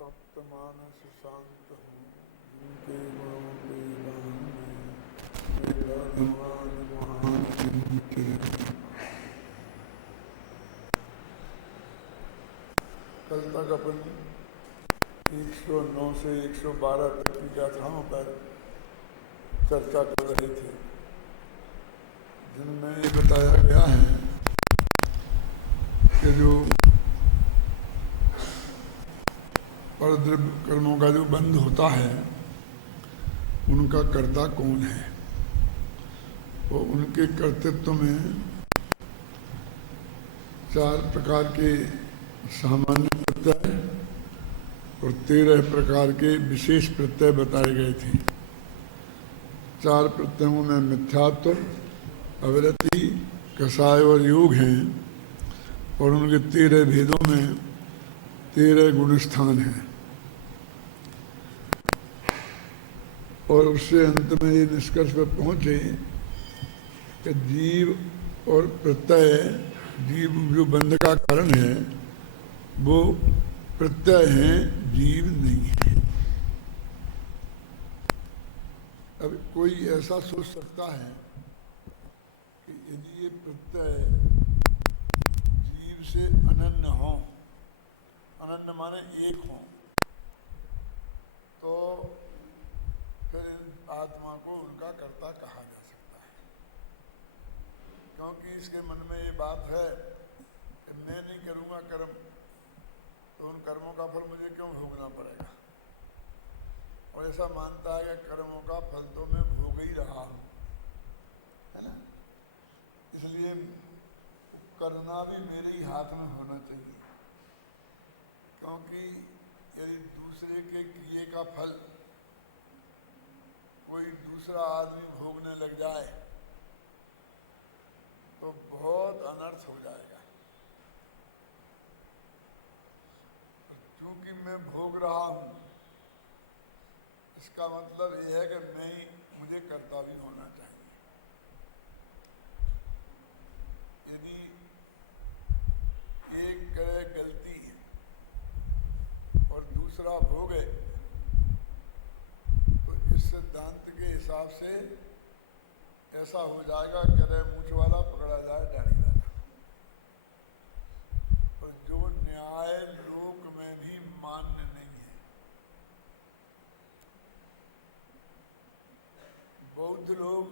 तप्त मानस शांत हूँ जिनके गुणों के गान में मेरा भगवान महान जिनके। कल तक अपन 109 से 112 तक की गाथाओं पर चर्चा कर रहे थे, जिनमें ये बताया गया है कि जो परद्रव्य कर्मों का जो बंध होता है उनका कर्ता कौन है, वो उनके कर्तृत्व में 4 प्रकार के सामान्य प्रत्यय और 13 प्रकार के विशेष प्रत्यय बताए गए थे। 4 प्रत्ययों में मिथ्यात्व, अविरति, कषाय और योग हैं और उनके 13 भेदों में 13 गुण स्थान हैं। और उससे अंत में ये निष्कर्ष पर पहुंचे कि जीव और प्रत्यय, जीव जो बंध का कारण है वो प्रत्यय हैं, जीव नहीं है। अब कोई ऐसा सोच सकता है कि यदि ये प्रत्यय जीव से अनन्य हो, अनन्य माने एक हो, तो फिर आत्मा को उनका कर्ता कहा जा सकता है। क्योंकि इसके मन में ये बात है कि मैं नहीं करूँगा कर्म तो उन कर्मों का फल मुझे क्यों भोगना पड़ेगा, और ऐसा मानता है कि कर्मों का फल तो मैं भोग ही रहा हूँ, है ना। इसलिए करना भी मेरे ही हाथ में होना चाहिए। क्योंकि यदि दूसरे के किए का फल कोई दूसरा आदमी भोगने लग जाए तो बहुत अनर्थ हो जाएगा। क्योंकि मैं भोग रहा हूँ इसका मतलब यह है कि मैं ही, मुझे कर्ता भी होना चाहिए। यदि एक करे गलती और दूसरा भोगे तो इस सिद्धांत के हिसाब से ऐसा हो जाएगा, करे मूछ वाला पकड़ा जाए डाढ़ी वाला। और जो न्याय लोक में भी मान्य नहीं है। बौद्ध लोग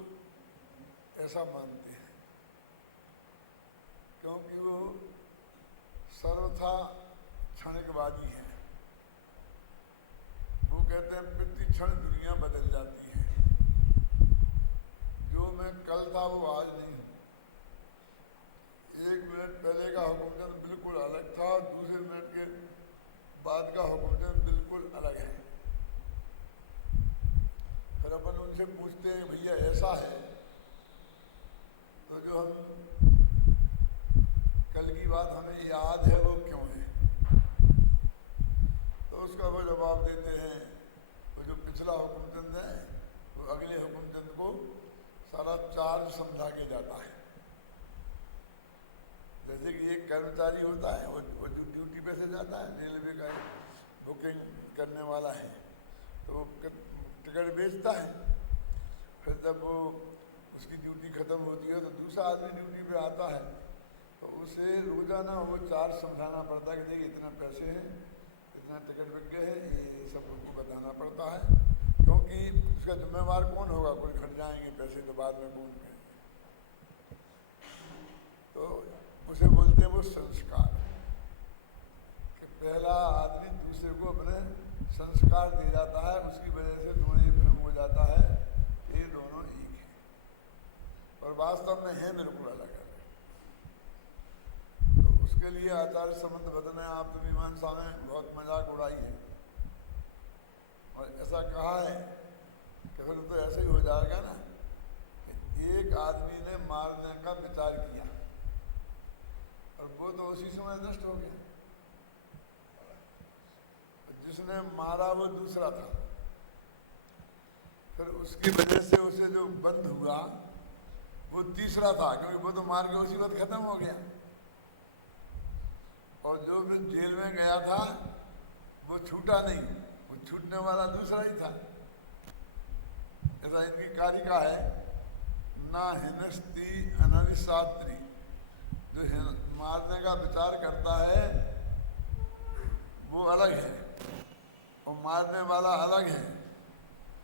ऐसा मानते हैं क्योंकि वो सर्वथा क्षणिकवादी है। वो कहते हैं प्रति क्षण दुनिया बदल जाती है, जो मैं कल था वो आज नहीं हूँ। 1 मिनट पहले का हुक्मचंद बिल्कुल अलग था, दूसरे मिनट के बाद का हुक्मचंद बिल्कुल अलग है। फिर अपन उनसे पूछते हैं भैया ऐसा है तो जो हम कल की बात हमें याद है वो क्यों है, तो उसका वो जवाब देते हैं वो जो पिछला हुक्मचंद है वो अगले हुक्मचंद को सारा चार्ज समझा के जाता है। जैसे कि एक कर्मचारी होता है, वो जो ड्यूटी पे से जाता है, रेलवे का बुकिंग करने वाला है, तो वो टिकट बेचता है। फिर जब वो उसकी ड्यूटी खत्म होती है तो दूसरा आदमी ड्यूटी पे आता है, तो उसे रोजाना वो चार्ज समझाना पड़ता है कि देखिए इतना पैसे हैं, इतना टिकट बिक गए हैं, ये सब उनको बताना पड़ता है। क्योंकि उसका जिम्मेवार कौन होगा, कोई घट जाएंगे पैसे तो बाद में कौन करेंगे। तो उसे बोलते हैं वो संस्कार, कि पहला आदमी दूसरे को अपने संस्कार दे जाता है, उसकी वजह से दोनों ये भ्रम हो जाता है ये दोनों एक हैं, और वास्तव में है बिल्कुल अलग अलग। तो उसके लिए आचार्य संबंध बदने आत्ममीमांसा में बहुत मजाक उड़ाई है, और ऐसा कहा है कि फिर तो ऐसे ही हो जाएगा ना कि एक आदमी ने मारने का विचार किया और वो तो उसी समय नष्ट हो गया। जिसने मारा वो दूसरा था, फिर उसकी वजह से उसे जो बंद हुआ वो तीसरा था, क्योंकि वो तो मार के उसी वक्त खत्म हो गया। और जो फिर जेल में गया था वो छूटा नहीं, वो छूटने वाला दूसरा ही था। ऐसा इनकी कारिका है, ना हिनस्ती अनविसात्री, जो मारने का विचार करता है वो अलग है और मारने वाला अलग है।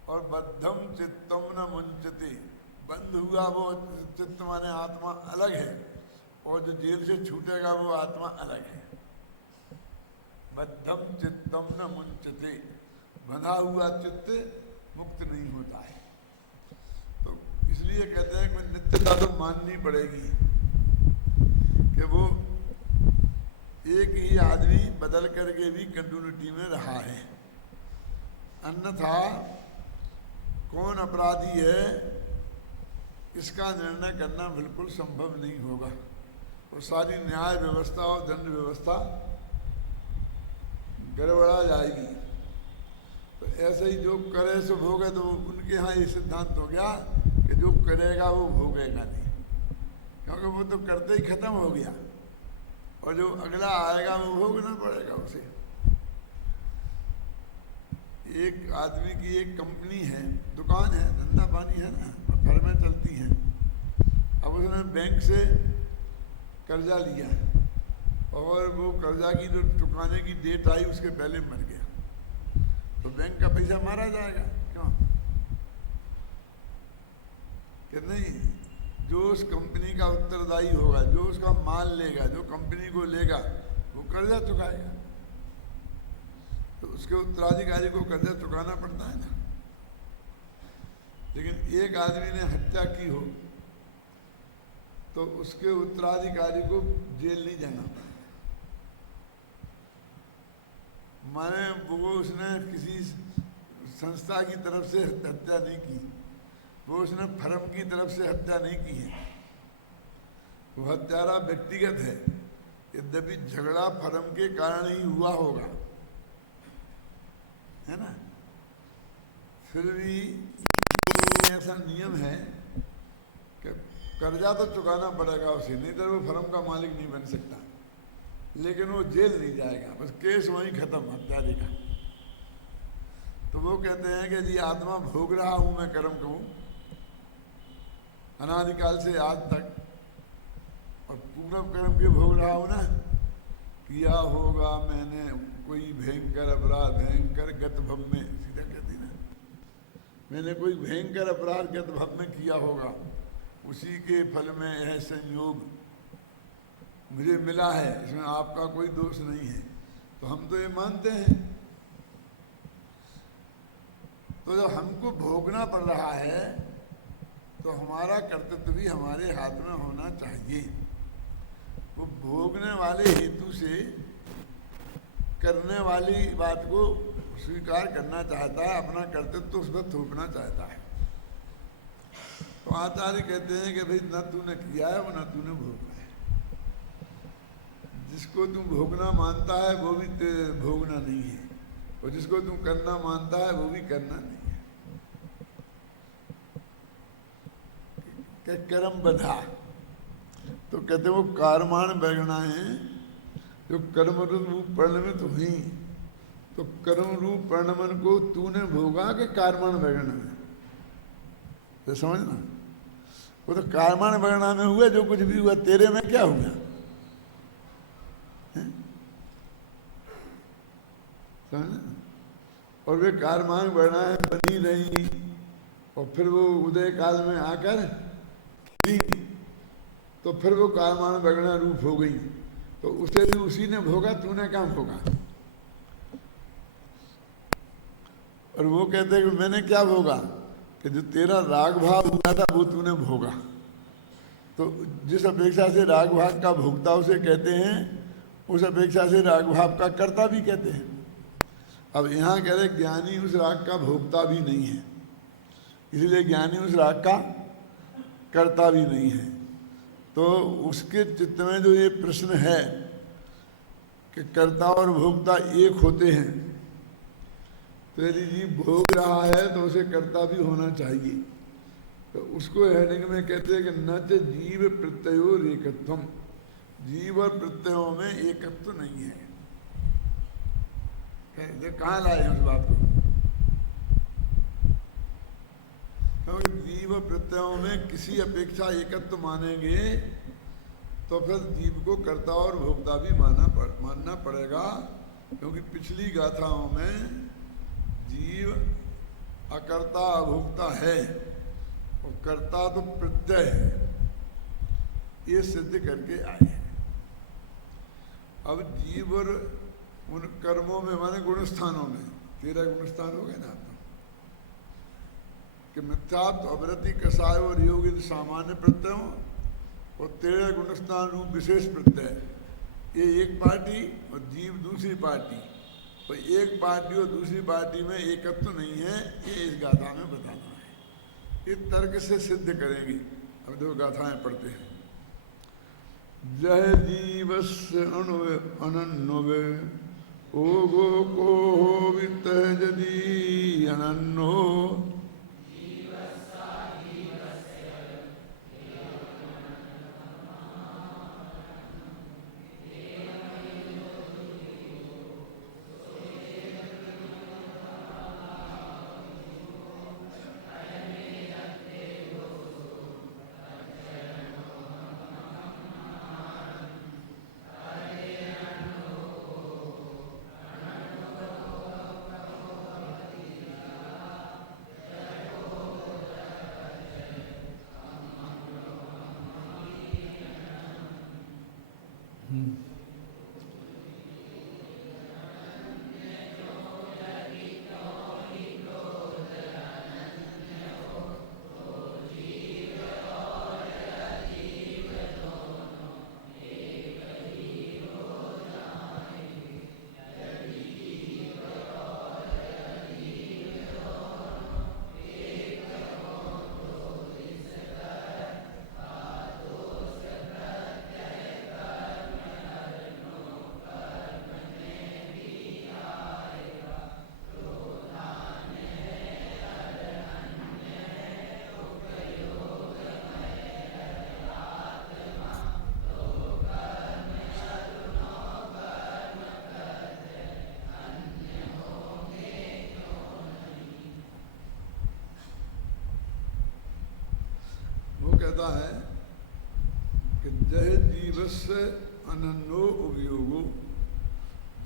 और बद्धम चित्तम न मुंचति, बंद हुआ वो चित्त माने आत्मा अलग है, और जो जेल से छूटेगा वो आत्मा अलग है। बद्धम चित्तम न मुंचति, बंधा हुआ चित्त मुक्त नहीं होता है। तो इसलिए कहते हैं कि नित्यता तो माननी पड़ेगी कि वो एक ही आदमी बदल करके भी कंटिन्यूटी में रहा है, अन्यथा कौन अपराधी है इसका निर्णय करना बिल्कुल संभव नहीं होगा। और सारी न्याय व्यवस्था और दंड व्यवस्था गड़बड़ा जाएगी। तो ऐसे ही जो करे सो भोगे, तो उनके यहाँ ये सिद्धांत हो गया कि जो करेगा वो भोगेगा नहीं, क्योंकि वो तो करते ही खत्म हो गया, और जो अगला आएगा वो भोगना पड़ेगा उसे। एक आदमी की एक कंपनी है, दुकान है, धंधा पानी है ना, फर्में चलती हैं। अब उसने बैंक से कर्जा लिया और वो कर्जा की जो चुकाने की डेट आई उसके पहले मर गया, तो बैंक का पैसा मारा जाएगा क्यों? कि नहीं, जो उस कंपनी का उत्तरदायी होगा, जो उसका माल लेगा, जो कंपनी को लेगा, वो कर्जा चुकाएगा। तो उसके उत्तराधिकारी को कर्जा चुकाना पड़ता है ना। लेकिन एक आदमी ने हत्या की हो तो उसके उत्तराधिकारी को जेल नहीं जाना पड़ेगा। माने वो उसने किसी संस्था की तरफ से हत्या नहीं की, वो उसने फर्म की तरफ से हत्या नहीं की है, वो हत्यारा व्यक्तिगत है। यद्यपि झगड़ा फर्म के कारण ही हुआ होगा, है ना, फिर भी ऐसा नियम है कि कर्जा तो चुकाना पड़ेगा उसे, नहीं तो वो फर्म का मालिक नहीं बन सकता। लेकिन वो जेल नहीं जाएगा, बस केस वहीं खत्म, हत्यारे का। तो वो कहते हैं कि जी आत्मा भोग रहा हूं मैं कर्म को अनादिकाल से आज तक, और पूरा कर्म के भोग रहा हूं ना। किया होगा मैंने कोई भयंकर अपराध, भयंकर गत भव में, सीधा कहती ना, मैंने कोई भयंकर अपराध गत भव में किया होगा, उसी के फल में यह संयोग मुझे मिला है, इसमें आपका कोई दोष नहीं है। तो हम तो ये मानते हैं। तो जब हमको भोगना पड़ रहा है तो हमारा कर्तव्य भी हमारे हाथ में होना चाहिए। वो भोगने वाले हेतु से करने वाली बात को स्वीकार करना चाहता है, अपना कर्तव्य तो उस पर थोपना चाहता है। तो आचार्य कहते हैं कि भाई न तूने किया है वो न तूने भोगा है। जिसको तू भोगना मानता है वो भी भोगना नहीं है, और जिसको तू करना मानता है वो भी करना नहीं है। कि कर्म बधा, तो कहते वो कारमान बैगना है जो कर्म रूप परिणमित हुई। तो कर्म रूप परिणमन को तूने भोगा कि कारमान बैगना में, तो समझना, वो तो कारमान बैगना में हुआ। जो कुछ भी हुआ तेरे में क्या हुआ, समझना। और वे कारमान बैगना बनी रही, और फिर वो उदय काल में आकर तो फिर वो कारमान बैगना रूप हो गई। तो उसे भी उसी ने भोगा, तूने क्या भोगा। और वो कहते हैं कि मैंने क्या भोगा, कि जो तेरा राग भाव हुआ था वो तूने भोगा। तो जिस अपेक्षा से राग भाव का भोक्ता उसे कहते हैं, उस अपेक्षा से राग भाव का कर्ता भी कहते हैं। अब यहाँ कह रहे ज्ञानी उस राग का भोक्ता भी नहीं है, इसलिए ज्ञानी उस राग का कर्ता भी नहीं है। तो उसके चित्त में जो ये प्रश्न है कि कर्ता और भोक्ता एक होते हैं, तो यदि जीव भोग रहा है तो उसे कर्ता भी होना चाहिए। तो उसको हेडिंग में कहते हैं कि न च जीव प्रत्ययोर एकत्वम, जीव और प्रत्ययों में एकत्व नहीं है। कहाँ लाए उस बात को? क्योंकि जीव प्रत्ययों में किसी अपेक्षा एकत्व मानेंगे तो फिर जीव को कर्ता और भोक्ता भी मानना पड़ेगा, क्योंकि पिछली गाथाओं में जीव अकर्ता अभोक्ता है और कर्ता तो प्रत्यय है, ये सिद्ध करके आए हैं। अब जीव और उन कर्मों में माने गुणस्थानों में 13 गुणस्थान हो गए ना आपको, कि मिथ्यात्व, अवृत्ति, कसाय और योग सामान्य प्रत्ययों और 13 गुणस्थान रूप विशेष प्रत्यय, ये एक पार्टी और जीव दूसरी पार्टी, तो एक पार्टी और दूसरी पार्टी में एकत्व तो नहीं है, ये इस गाथा में बताना है। इस तर्क से सिद्ध करेंगे। अब दो गाथाएं पढ़ते हैं। जय जीवस्य अनन्नवे ओगो को वित्त यदि अनन्नो कहता है कि जय जीवस्य अनन्यो उपयोगो,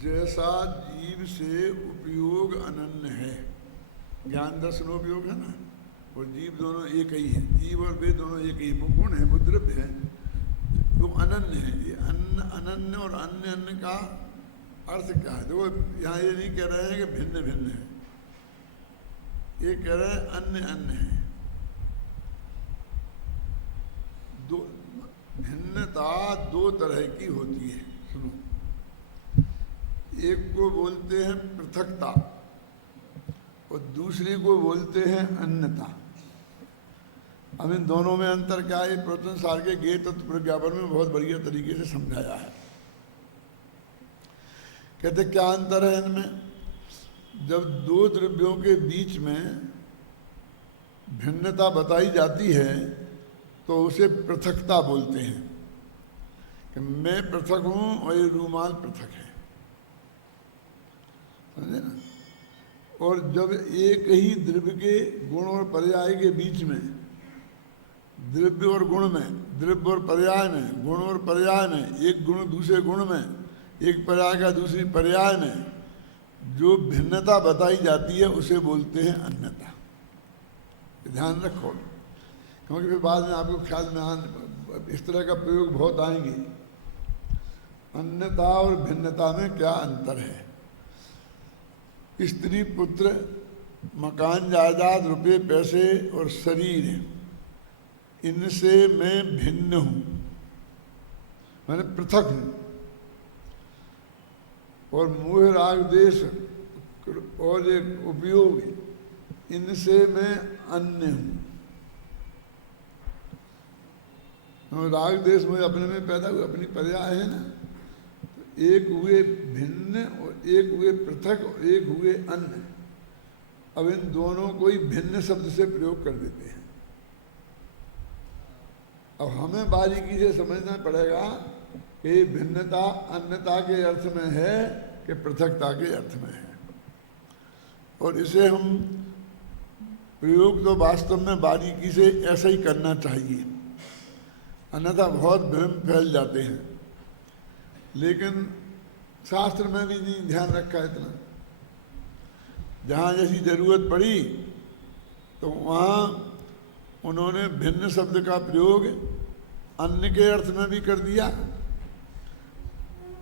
जैसा जीव से उपयोग अनन्य है, ज्ञान दर्शन उपयोग है ना, और जीव दोनों एक ही है, जीव और वे दोनों एक ही मुगुण है, मुद्रव्य है, वो अनन्य है। ये अनन्य और अन्य अन्य का अर्थ क्या है? देखो यहाँ ये नहीं कह रहे हैं कि भिन्न भिन्न है, ये कह रहे हैं अन्य अन्य है। भिन्नता दो तरह की होती है, सुनो। एक को बोलते हैं पृथकता और दूसरी को बोलते हैं अन्यता। अब इन दोनों में अंतर क्या है? प्रवचन सार के गेय तत्व प्रज्ञापन में बहुत बढ़िया तरीके से समझाया है। कहते क्या अंतर है इनमें? जब दो द्रव्यों के बीच में भिन्नता बताई जाती है तो उसे पृथकता बोलते हैं, कि मैं पृथक हूं और ये रूमाल पृथक है, समझे ना। और जब एक ही द्रव्य के गुण और पर्याय के बीच में, द्रव्य और गुण में, द्रव्य और पर्याय में, गुण और पर्याय में, एक गुण दूसरे गुण में, एक पर्याय का दूसरी पर्याय में जो भिन्नता बताई जाती है उसे बोलते हैं अन्यता। ध्यान रखो, क्योंकि फिर बाद में आपको ख्याल में इस तरह का प्रयोग बहुत आएंगे। अन्यता और भिन्नता में क्या अंतर है? स्त्री पुत्र, मकान जायदाद, रुपए पैसे और शरीर, इनसे मैं भिन्न हूं, मैंने पृथक हूं। और मोह राग देश और एक उपयोग, इनसे मैं अन्य हूं। राग देश में अपने में पैदा हुए, अपनी पर्याय है ना, तो एक हुए भिन्न और एक हुए पृथक और एक हुए अन्य। अब इन दोनों को ही भिन्न शब्द से प्रयोग कर देते हैं। अब हमें बारीकी से समझना पड़ेगा कि भिन्नता अन्यता के अर्थ में है कि पृथकता के अर्थ में है। और इसे हम प्रयोग तो वास्तव में बारीकी से ऐसा ही करना चाहिए, अन्यथा बहुत भ्रम फैल जाते हैं। लेकिन शास्त्र में भी नहीं ध्यान रखा इतना। जहाँ जैसी जरूरत पड़ी तो वहाँ उन्होंने भिन्न शब्द का प्रयोग अन्य के अर्थ में भी कर दिया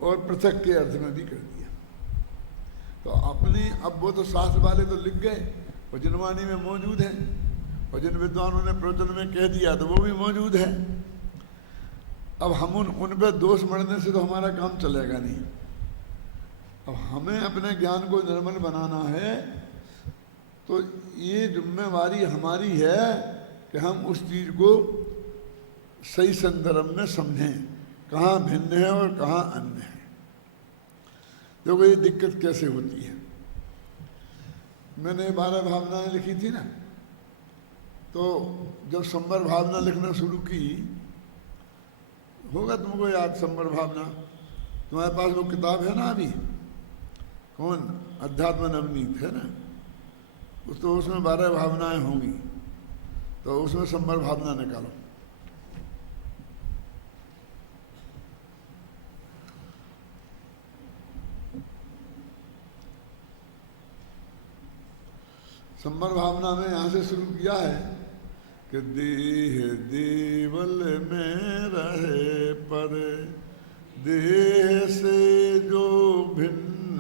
और पृथक के अर्थ में भी कर दिया। तो अपनी, अब वो तो शास्त्र वाले तो लिख गए, वचनवाणी में मौजूद है, और जिन विद्वानों ने प्रवचन में कह दिया तो वो भी मौजूद है। अब हम उन पे दोष मढ़ने से तो हमारा काम चलेगा नहीं। अब हमें अपने ज्ञान को निर्मल बनाना है, तो ये जिम्मेवारी हमारी है कि हम उस चीज को सही संदर्भ में समझें, कहाँ भिन्न है और कहाँ अन्य है। देखो ये दिक्कत कैसे होती है। मैंने 12 भावनाएं लिखी थी ना, तो जब संवर भावना लिखना शुरू की, होगा तुमको याद संवर भावना, तुम्हारे पास वो किताब है ना अभी, कौन, अध्यात्म नवनीत है ना, तो उसमें 12 भावनाएं होंगी, तो उसमें संवर भावना निकालो। संवर भावना में यहाँ से शुरू किया है कि देह देवल में रहे पर देह से जो भिन्न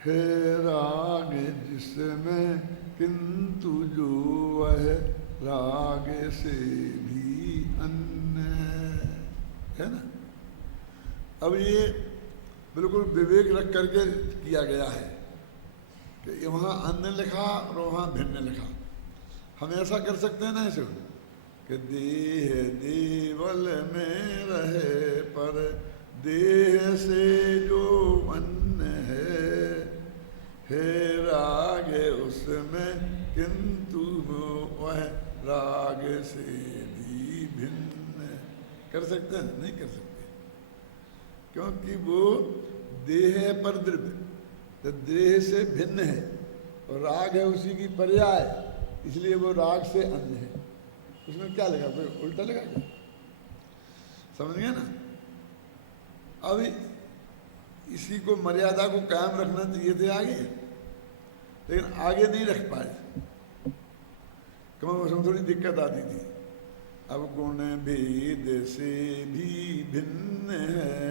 है राग जिसमें किंतु जो वह राग से भी अन्य है ना। अब ये बिल्कुल विवेक रख करके किया गया है कि वहाँ अन्य लिखा और वहाँ भिन्न लिखा। हम ऐसा कर सकते हैं ना इसे कि देह देवल में रहे पर देह से जो अन्य है राग उसमें किंतु वह राग से भी भिन्न। कर सकते हैं? नहीं कर सकते, क्योंकि वो देह है पर द्रव्य, तो देह से भिन्न है, और राग है उसी की पर्याय, इसलिए वो राग से अन्य है। उसमें क्या लगा, फिर उल्टा लगा क्या? समझ गए ना। अभी इसी को, मर्यादा को कायम रखना चाहिए थे आगे, लेकिन आगे नहीं रख पाए, क्योंकि उसमें थोड़ी दिक्कत आती थी। अब गुण भेद से भी भिन्न है,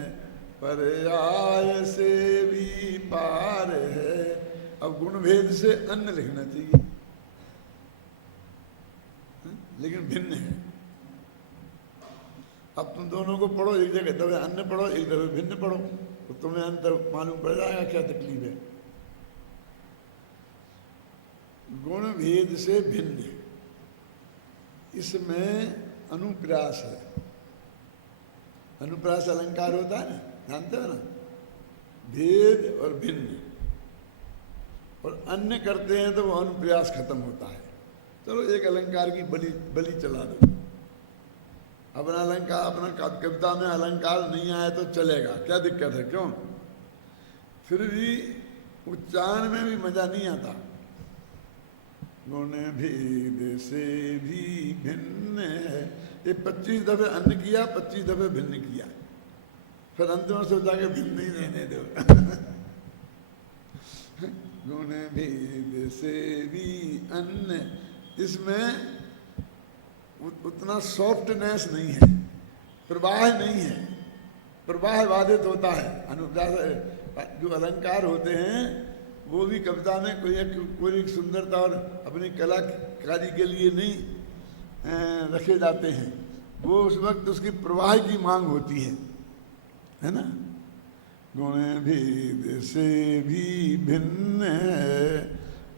पर्याय से भी पार है। अब गुण भेद से अन्य लिखना चाहिए, लेकिन भिन्न है। अब तुम दोनों को पढ़ो, एक जगह दफे अन्य पढ़ो, एक दफे भिन्न पढ़ो, तो तुम्हें अंतर मालूम पड़ जाएगा क्या तकलीफ है। गुण भेद से भिन्न, इसमें अनुप्रास है। अनुप्रास अलंकार होता है ना, जानते हो ना, भेद और भिन्न, और अन्य करते हैं तो वो अनुप्रयास खत्म होता है। चलो एक अलंकार की बलि चला दो। अपना अलंकार, अपना कविता में अलंकार नहीं आया तो चलेगा, क्या दिक्कत है? क्यों? फिर भी उच्चारण में भी मजा नहीं आता। गुण भेद से भी भिन्न है, ये 25 दफे अन्य किया, 25 दफे भिन्न किया, फिर अंत में सोचा कि भिन्न ही रहने दो। गुण भेद से भी अन्य, इसमें उतना सॉफ्टनेस नहीं है, प्रवाह नहीं है, प्रवाह बाधित होता है। अनुप्रास जो अलंकार होते हैं वो भी कविता में कोई एक सुंदरता और अपनी कलाकारी के लिए नहीं रखे जाते हैं, वो उस वक्त उसकी प्रवाह की मांग होती है ना। गुण भेद से भी भिन्न है,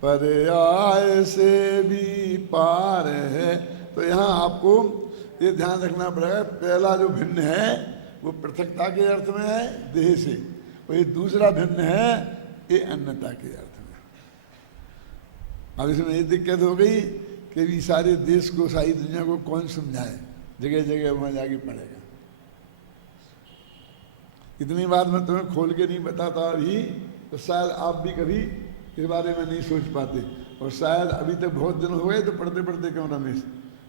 पर्याय से भी पार है। तो यहाँ आपको ये ध्यान रखना पड़ेगा, पहला जो भिन्न है वो पृथकता के अर्थ में है देह से, और ये दूसरा भिन्न है ये अन्यता के अर्थ में। अब इसमें ये दिक्कत हो गई कि भी सारे देश को, सारी दुनिया को कौन समझाए, जगह जगह वहाँ जाके पड़ेगा। इतनी बात मैं तुम्हें खोल के नहीं बताता अभी, तो शायद आप भी कभी इस बारे में नहीं सोच पाते। और शायद अभी तक बहुत दिन हो गए तो पढ़ते पढ़ते क्यों रमेश,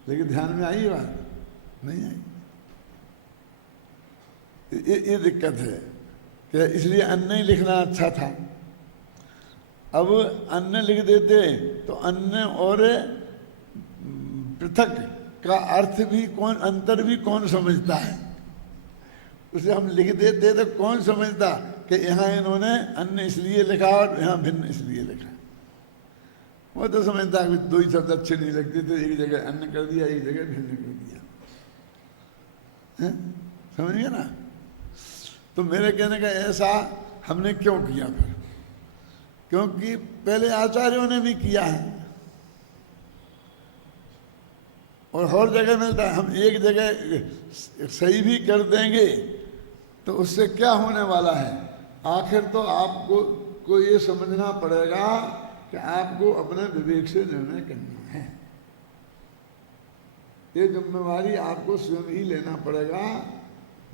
लेकिन ध्यान में आई बात नहीं आई। ये दिक्कत है कि इसलिए अन्न ही लिखना अच्छा था। अब अन्न लिख देते तो अन्न और पृथक का अर्थ भी कौन, अंतर भी कौन समझता है। उसे हम लिख देते तो कौन समझता कि यहाँ इन्होंने अन्न इसलिए लिखा और यहाँ भिन्न इसलिए लिखा। वो तो समझता है दो ही शब्द अच्छे नहीं लगते थे, एक जगह अन्न कर दिया, एक जगह भिन्न कर दिया। समझ गया ना। तो मेरे कहने का ऐसा हमने क्यों किया फिर, क्योंकि पहले आचार्यों ने भी किया है और हर जगह मिलता है। हम एक जगह सही भी कर देंगे तो उससे क्या होने वाला है, आखिर तो आपको को ये समझना पड़ेगा कि आपको अपने विवेक से निर्णय करना है। ये जिम्मेवारी आपको स्वयं ही लेना पड़ेगा,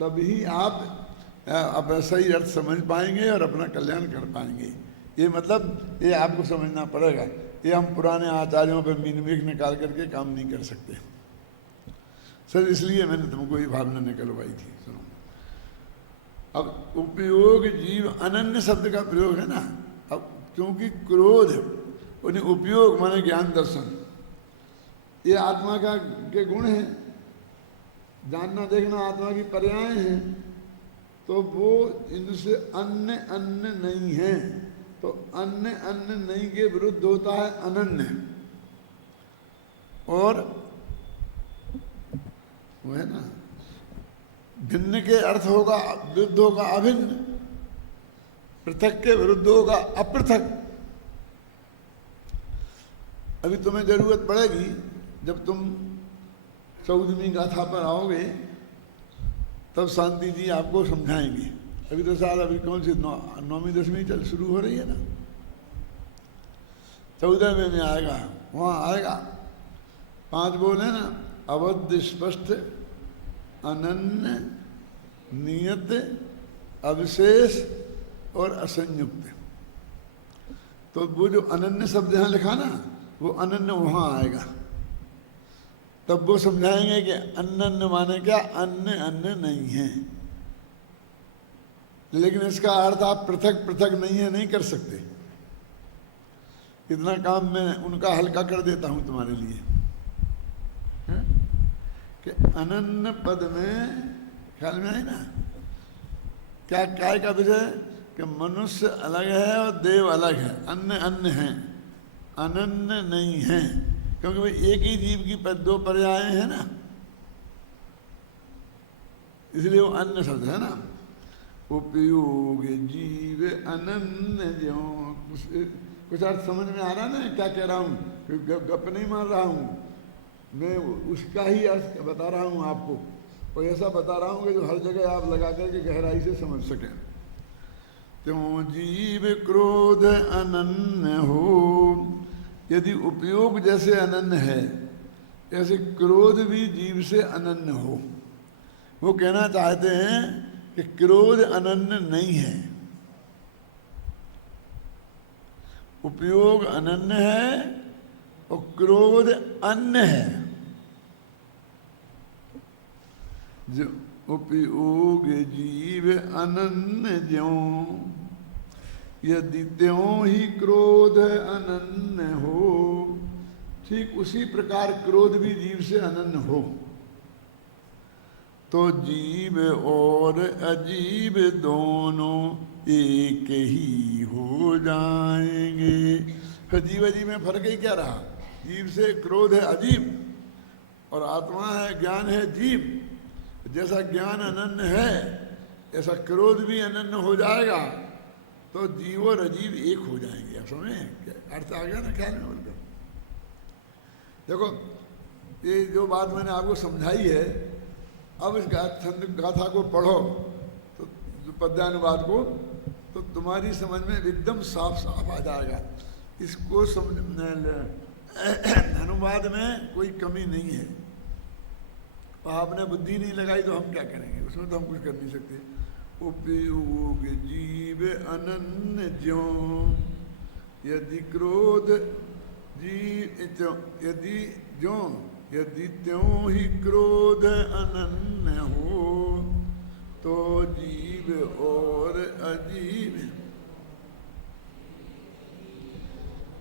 तभी आप अब सही अर्थ समझ पाएंगे और अपना कल्याण कर पाएंगे। ये मतलब ये आपको समझना पड़ेगा। ये हम पुराने आचार्यों पर मीन मीक निकाल करके काम नहीं कर सकते सर, इसलिए मैंने तुमको ये भावना निकलवाई थी। सुनो, अब उपयोग जीव अनन्य शब्द का प्रयोग है ना। अब क्योंकि क्रोध उन्हें उपयोग माने ज्ञान दर्शन, ये आत्मा का के गुण है, जानना देखना आत्मा की पर्याय हैं, तो वो इनसे अन्य अन्य नहीं है। तो अन्य अन्य नहीं के विरुद्ध होता है अनन्य, और वो है ना भिन्न के अर्थ होगा विरुद्ध होगा अभिन्न, पृथक के विरुद्ध होगा अपृथक। अभी तुम्हें जरूरत पड़ेगी जब तुम 14वीं गाथा पर आओगे तब शांति जी आपको समझाएंगे। अभी तो साल अभी कौन सी 9वीं 10वीं चल शुरू हो रही है ना, 14वें में आएगा, वहाँ आएगा 5 बोले ना, अवध स्पष्ट अनन्य नियत अविशेष और असंयुक्त। तो वो जो अनन्य शब्द यहाँ लिखा ना, वो अनन्य वहाँ आएगा, तब वो समझाएंगे कि अनन्य माने क्या, अन्य अन्य नहीं है। लेकिन इसका अर्थ आप पृथक पृथक नहीं है नहीं कर सकते। इतना काम मैं उनका हल्का कर देता हूं तुम्हारे लिए कि अनन्य पद में ख्याल में है ना, क्या काय का विषय कि मनुष्य अलग है और देव अलग है, अन्य अन्य है, अनन्य नहीं है। क्योंकि भाई एक ही जीव की 2 पर्याय है ना, इसलिए वो अन्य शब्द है ना। उपयोग जीव अनन्य ज्यो, कुछ अर्थ समझ में आ रहा ना क्या कह रहा हूँ, गप नहीं मार रहा हूँ मैं, उसका ही अर्थ बता रहा हूँ आपको, और ऐसा बता रहा हूँ कि जो हर जगह आप लगा करके गहराई से समझ सकें। त्यों जीव क्रोध अनन्य हो, यदि उपयोग जैसे अनन्य है ऐसे क्रोध भी जीव से अनन्य हो। वो कहना चाहते हैं कि क्रोध अनन्य नहीं है, उपयोग अनन्य है और क्रोध अन्य है। जो उपयोग जीव अनन्य ज्यों, यदि त्यों ही क्रोध अनन्य हो, ठीक उसी प्रकार क्रोध भी जीव से अनन्य हो, तो जीव और अजीव दोनों एक ही हो जाएंगे। फिर जीव अजीव में फर्क ही क्या रहा, जीव से क्रोध है अजीव और आत्मा है ज्ञान है जीव। जैसा ज्ञान अनन्य है ऐसा क्रोध भी अनन्य हो जाएगा, तो जीव और अजीव एक हो जाएंगे। आप समझे अर्थ आ गया ना ख्याल में उनका। देखो ये जो बात मैंने आपको समझाई है, अब इस गाथा को पढ़ो तो पद्यानुवाद को, तो तुम्हारी समझ में एकदम साफ साफ आ जाएगा। इसको समझ अनुवाद में कोई कमी नहीं है, आपने बुद्धि नहीं लगाई तो हम क्या करेंगे, उसमें तो हम कुछ कर नहीं सकते। उपयोग जीव अनन्य ज्यों, यदि क्रोध जी यदि त्यों ही क्रोध अनन्य हो तो जीव और अजीव।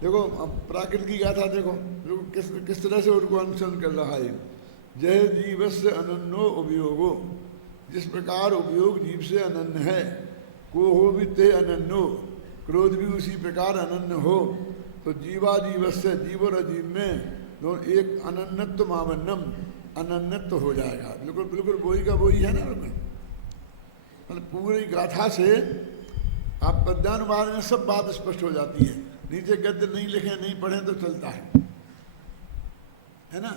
देखो अब प्राकृत की गाथा देखो किस तरह से उनको अनुसरण कर रहा है। जय जीवस्य अनन्यो उपयोगो, जिस प्रकार उपयोग जीव से अनन्य है, को हो भी ते अनन्यो, क्रोध भी उसी प्रकार अनन्य हो, तो जीवा जीवस्य, जीव और अजीव में दोनों एक अनन्यत्व मावन्नम, अनन्यत्व हो जाएगा। बिल्कुल बिल्कुल वही का वही है ना। मतलब पूरी गाथा से आप पद्यानुवाद में सब बात स्पष्ट हो जाती है। नीचे गद्य नहीं लिखे नहीं पढ़े तो चलता है ना।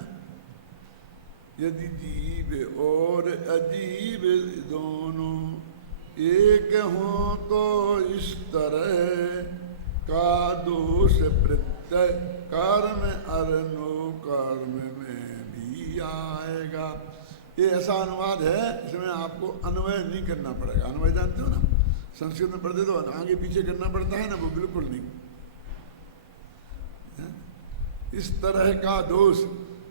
यदि जीव और अजीव दोनों एक हो तो इस तरह का दोष प्रत्यय कर्म अरनो कर्म में भी आएगा। ये ऐसा अनुवाद है इसमें आपको अन्वय नहीं करना पड़ेगा। अन्वय जानते हो ना, संस्कृत में पढ़ते तो आगे पीछे करना पड़ता है ना, वो बिल्कुल नहीं। इस तरह का दोष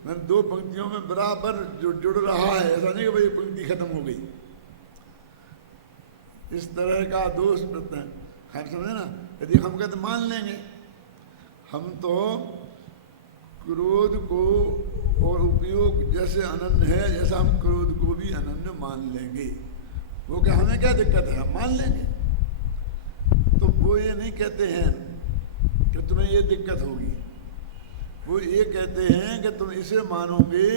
मैंने दो पंक्तियों में बराबर जो जुड़ रहा है, ऐसा नहीं कि भाई पंक्ति खत्म हो गई। इस तरह का दोष प्रत्यय, आप समझे ना। यदि हम कहते मान लेंगे, हम तो क्रोध को और उपयोग जैसे अनन्य है, जैसा हम क्रोध को भी अनन्य मान लेंगे। वो क्या हमें क्या दिक्कत है, हम मान लेंगे। तो वो ये नहीं कहते हैं कि तुम्हें ये दिक्कत होगी, वो ये कहते हैं कि तुम इसे मानोगे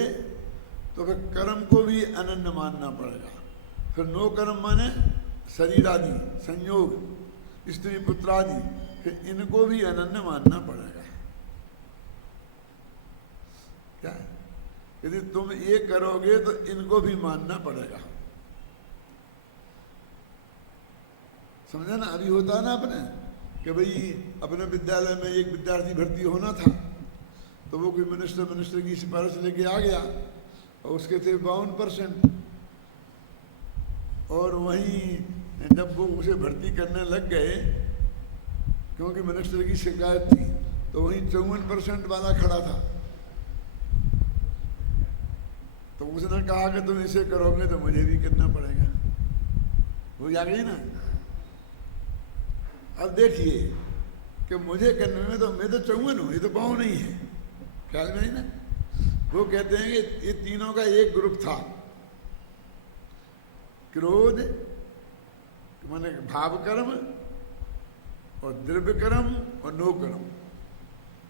तो फिर कर्म को भी अनन्य मानना पड़ेगा। फिर नो कर्म माने शरीर आदि संयोग, स्त्री पुत्र आदि, फिर इनको भी अनन्य मानना पड़ेगा। क्या है? यदि तुम ये करोगे तो इनको भी मानना पड़ेगा। समझा ना। अभी होता ना अपने कि भाई अपने विद्यालय में एक विद्यार्थी भर्ती होना था, तो वो कोई मिनिस्टर की सिफारिश लेके आ गया और उसके थे 52%। और वहीं जब वो उसे भर्ती करने लग गए, क्योंकि मिनिस्टर की शिकायत थी, तो वहीं 54% वाला खड़ा था। तो उसने कहा कि तुम इसे करोगे तो मुझे भी करना पड़ेगा। वो आ गई ना। अब देखिए कि मुझे करने में तो मैं तो 54 हूँ, ये तो पाँव नहीं है, ख्याल में ही ना। वो कहते हैं कि ये तीनों का एक ग्रुप था। क्रोध माने भाव कर्म और द्रव्य कर्म और नो कर्म,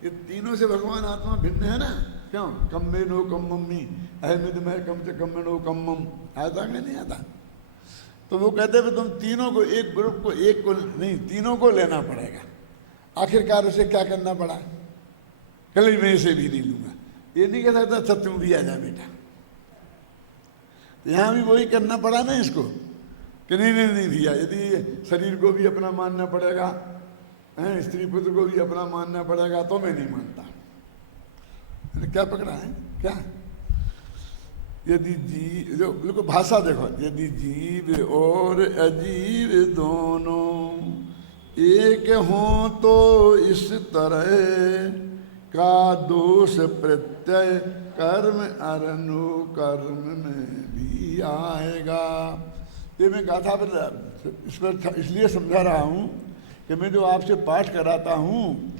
ये तीनों से भगवान आत्मा भिन्न है ना। क्यों? कम में नो कम मम्मी अहमद में कम से कम में नो कम मम, आता में नहीं आता। तो वो कहते हैं तुम तीनों को, एक ग्रुप को, एक को नहीं, तीनों को लेना पड़ेगा। आखिरकार उसे क्या करना पड़ा, कल मैं इसे भी नहीं लूंगा। ये नहीं कह सकता अच्छा तुम भी आ जा बेटा। यहाँ भी वही करना पड़ा ना इसको कि नहीं भैया, यदि शरीर को भी अपना मानना पड़ेगा, स्त्री पुत्र को भी अपना मानना पड़ेगा, तो मैं नहीं मानता। क्या पकड़ा है क्या? यदि जीव, जो बिल्कुल भाषा देखो, यदि जीव और अजीव दोनों एक हों तो इस तरह का दोष प्रत्यय कर्म अरनु कर्म में भी आएगा। ये मैं गाथा पर इस पर इसलिए समझा रहा हूँ कि मैं जो आपसे पाठ कराता हूँ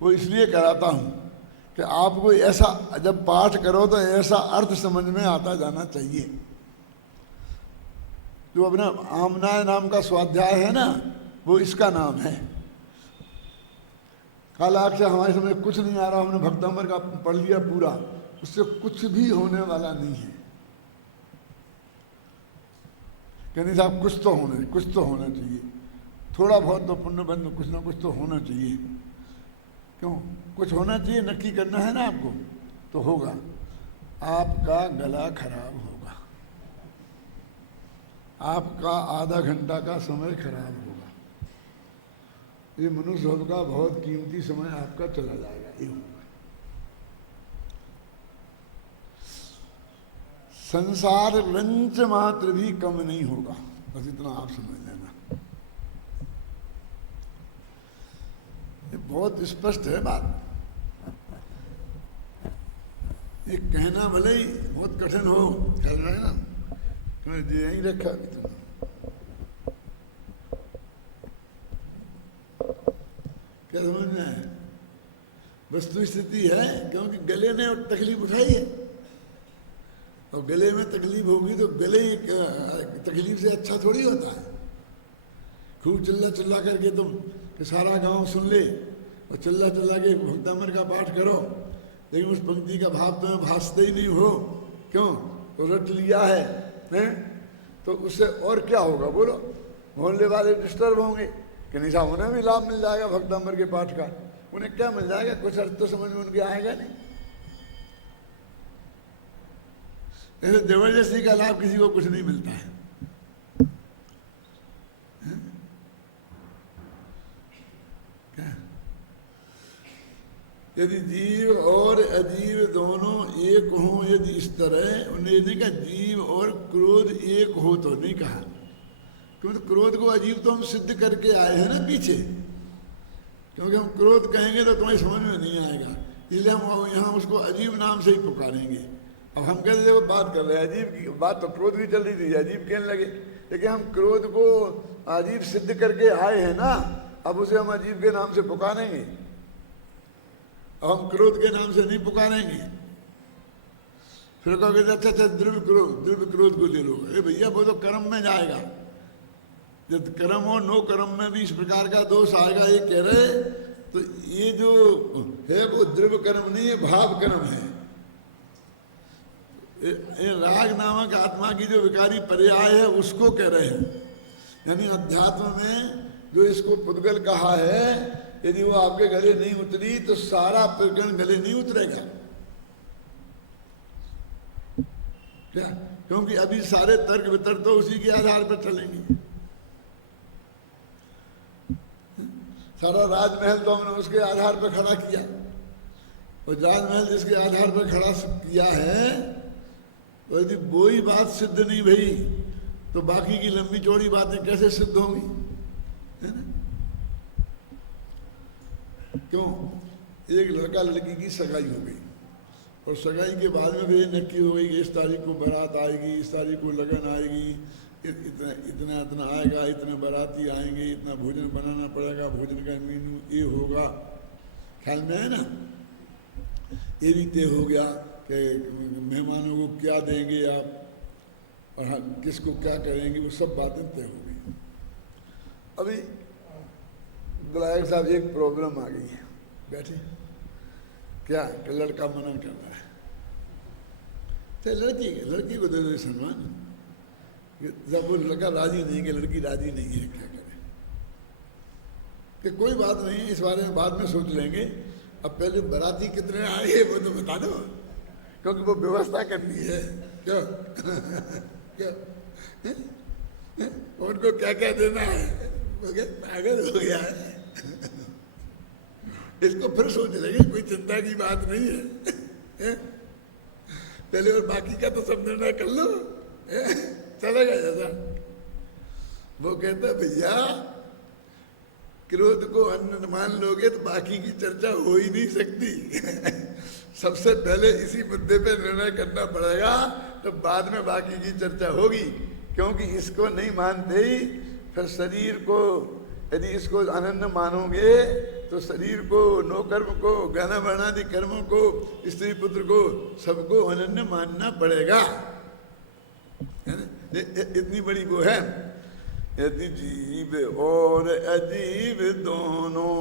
वो इसलिए कराता हूँ कि आपको ऐसा, जब पाठ करो तो ऐसा अर्थ समझ में आता जाना चाहिए। जो अपना आमनाय नाम का स्वाध्याय है ना, वो इसका नाम है। कालाक्ष से हमारे समझ कुछ नहीं आ रहा, हमने भक्तंबर का पढ़ लिया पूरा, उससे कुछ भी होने वाला नहीं है। कहने साहब कुछ तो होना चाहिए, थोड़ा बहुत तो पुण्य बंद, कुछ ना कुछ तो होना चाहिए। क्यों? कुछ होना चाहिए, नक्की करना है ना आपको, तो होगा। आपका गला खराब होगा, आपका आधा घंटा का समय खराब होगा, ये मनुष्य का बहुत कीमती समय आपका चला जाएगा। ये होगा। संसार रंच मात्र भी कम नहीं होगा, बस इतना आप समझ लेना। बहुत स्पष्ट है बात। ये कहना भले ही बहुत कठिन हो, चल रहा है ना, तुम्हें यही रखा अभी तुम क्या समझना है? वस्तु स्थिति है, क्योंकि गले ने तकलीफ उठाई है, और गले में तकलीफ होगी तो गले तकलीफ से अच्छा थोड़ी होता है। खूब चिल्ला चिल्ला करके तुम कि सारा गांव सुन ले और चिल्ला चिल्ला के भक्तामर का पाठ करो, लेकिन उस पंक्ति का भाव तुम्हें भासते ही नहीं हो, क्यों? तो रट लिया है, तो उससे और क्या होगा बोलो? मोहल्ले वाले डिस्टर्ब होंगे कि नहीं साहब उन्हें भी लाभ मिल जाएगा भक्तामर के पाठ का। उन्हें क्या मिल जाएगा? कुछ अर्थ तो समझ में उनके आएगा नहीं। ऐसे जबरदस्ती का लाभ किसी को कुछ नहीं मिलता है। यदि जीव और अजीव दोनों एक हों, यदि इस तरह, उन्हें नहीं कहा जीव और क्रोध एक हो तो नहीं कहा, क्योंकि क्रोध को अजीब तो हम सिद्ध करके आए हैं ना पीछे, क्योंकि हम क्रोध कहेंगे तो तुम्हें समझ में नहीं आएगा, इसलिए हम यहाँ उसको अजीब नाम से ही पुकारेंगे। अब हम कहते देखो बात कर रहे हैं अजीब की, बात तो क्रोध की चल रही थी, अजीब कहने लगे, लेकिन हम क्रोध को अजीब सिद्ध करके आए हैं ना, अब उसे हम अजीब के नाम से पुकारेंगे, अब हम क्रोध के नाम से नहीं पुकारेंगे। फिर कहोगे अच्छा अच्छा द्रव्य क्रोध को ले लो, अरे भैया वो तो कर्म में जाएगा, जब कर्म और नो कर्म में भी इस प्रकार का दोष आएगा ये कह रहे, तो ये जो है वो द्रव्य कर्म नहीं है, भाव कर्म है। ये राग नामक आत्मा की जो विकारी पर्याय है उसको कह रहे हैं, यानी अध्यात्म में जो इसको पुद्गल कहा है, यदि वो आपके गले नहीं उतरी तो सारा प्रकरण गले नहीं उतरेगा। क्या? क्योंकि अभी सारे तर्क वितर्क तो उसी के आधार पर चलेंगे। सारा राजमहल तो हमने उसके आधार पर खड़ा किया, और राजमहल जिसके आधार पर खड़ा किया है, तो यदि वो ही बात सिद्ध नहीं भई तो बाकी की लंबी चौड़ी बातें कैसे सिद्ध होंगी, है ना? क्यों? एक लड़का लड़की की सगाई हो गई, और सगाई के बाद में भी नक्की हो गई कि इस तारीख को बारात आएगी, इस तारीख को लगन आएगी, इतना इतना इतना आएगा, इतने बाराती आएंगे, इतना भोजन बनाना पड़ेगा, भोजन का मेनू ये होगा, ख्याल में है ना? ये भी तय हो गया कि मेहमानों को क्या देंगे आप, और किसको क्या करेंगे, वो सब बातें तय हो गई। अभी विधायक साहब एक प्रॉब्लम आ गई है, बैठे क्या कि लड़का मना कर रहा है, चल लड़की को दे दो सम्मान, जब वो लड़का राजी नहीं कि लड़की राजी नहीं है, क्या करें? कि कोई बात नहीं, इस बारे में बाद में सोच लेंगे, अब पहले बाराती कितने आए वो तो बता दो, क्योंकि वो व्यवस्था करनी है। क्यों? क्या उनको क्या क्या देना है? पागल हो गया है। इसको फिर सोच लेंगे, कोई चिंता की बात नहीं है, पहले और बाकी का तो सब निर्णय कर लो, चलेगा जैसा। वो कहता भैया क्रोध को अन्न मान लोगे तो बाकी की चर्चा हो ही नहीं सकती। सबसे पहले इसी मुद्दे पे निर्णय करना पड़ेगा, तो बाद में बाकी की चर्चा होगी, क्योंकि इसको नहीं मानते ही फिर शरीर को, यदि इसको अनन्य मानोगे तो शरीर को, नो कर्म को, ज्ञान वर्णादि कर्मों को, स्त्री पुत्र को, सबको अनन्य मानना पड़ेगा, है ना? इतनी बड़ी वो है। यदि जीव और अजीव दोनों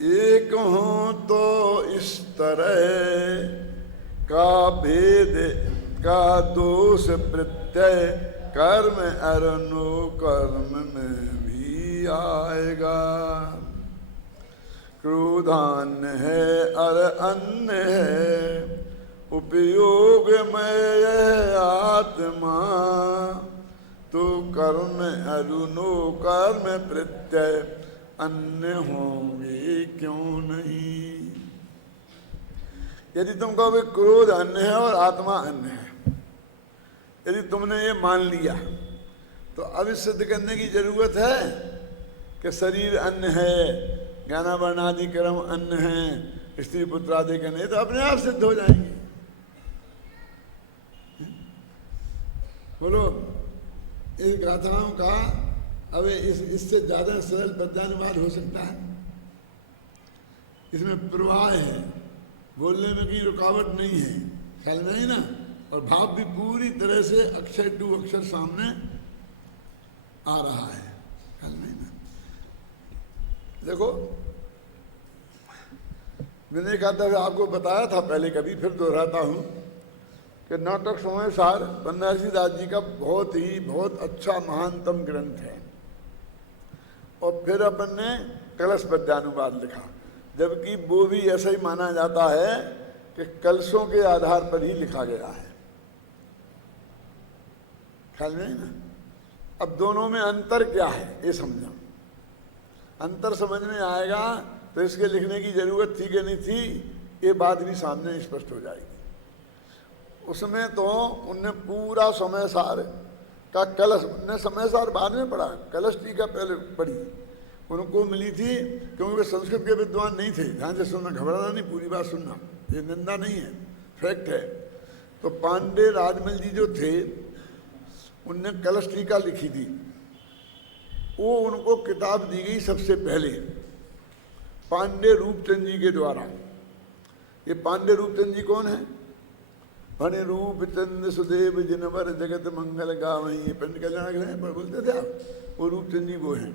एक हों तो इस तरह का भेद का दोष प्रत्यय कर्म और नो कर्म में भी आएगा। क्रोधान्य है और अन्न है, उपयोग में आत्मा, तो कर्म अरुनो कर्म प्रत्यय अन्य होंगे क्यों नहीं। यदि तुम कहोगे क्रोध अन्य है और आत्मा अन्य है, यदि तुमने ये मान लिया, तो अब सिद्ध करने की जरूरत है कि शरीर अन्य है ज्ञाना वर्णादि कर्म अन्न है, स्त्री पुत्र आदि के नहीं, तो अपने आप सिद्ध हो जाएंगे। बोलो, इस गाथाओं का अब इससे ज्यादा सरल पद्यानुवाद हो सकता है? इसमें प्रवाह है, बोलने में कहीं रुकावट नहीं है, ख्याल नहीं ना, और भाव भी पूरी तरह से अक्षर टू अक्षर सामने आ रहा है, ख्याल नहीं ना। देखो, मैंने कहा था, आपको बताया था पहले कभी, फिर दोहराता हूं कि नाटक समय सार बनारसी दास जी का बहुत अच्छा महानतम ग्रंथ है। और फिर अपन ने कलश पद्यानुवाद लिखा, जबकि वो भी ऐसा ही माना जाता है कि कलशों के आधार पर ही लिखा गया है, ख्याल नहीं ना। अब दोनों में अंतर क्या है ये समझो, अंतर समझ में आएगा तो इसके लिखने की जरूरत थी कि नहीं थी, ये बात भी सामने स्पष्ट हो जाएगी। उसमें तो उनने पूरा समय सार का कलश, उनने समय सार बाद में पढ़ा, कलश टीका पहले पढ़ी, उनको मिली थी क्योंकि वे संस्कृत के विद्वान नहीं थे। ध्यान से सुनना, घबराना नहीं, पूरी बात सुनना, ये निंदा नहीं है, फैक्ट है। तो पांडे राजमल जी जो थे, उनने कलश टीका लिखी थी, वो उनको किताब दी गई सबसे पहले पांडे रूपचंद जी के द्वारा। ये पांडे रूपचंद जी कौन है? भणे रूपचंद सुदेव जिनवर जगत मंगल गावहीं, ये पंडित कल्याण ग्रह पर बोलते थे आप, वो रूपचंद जी वो हैं।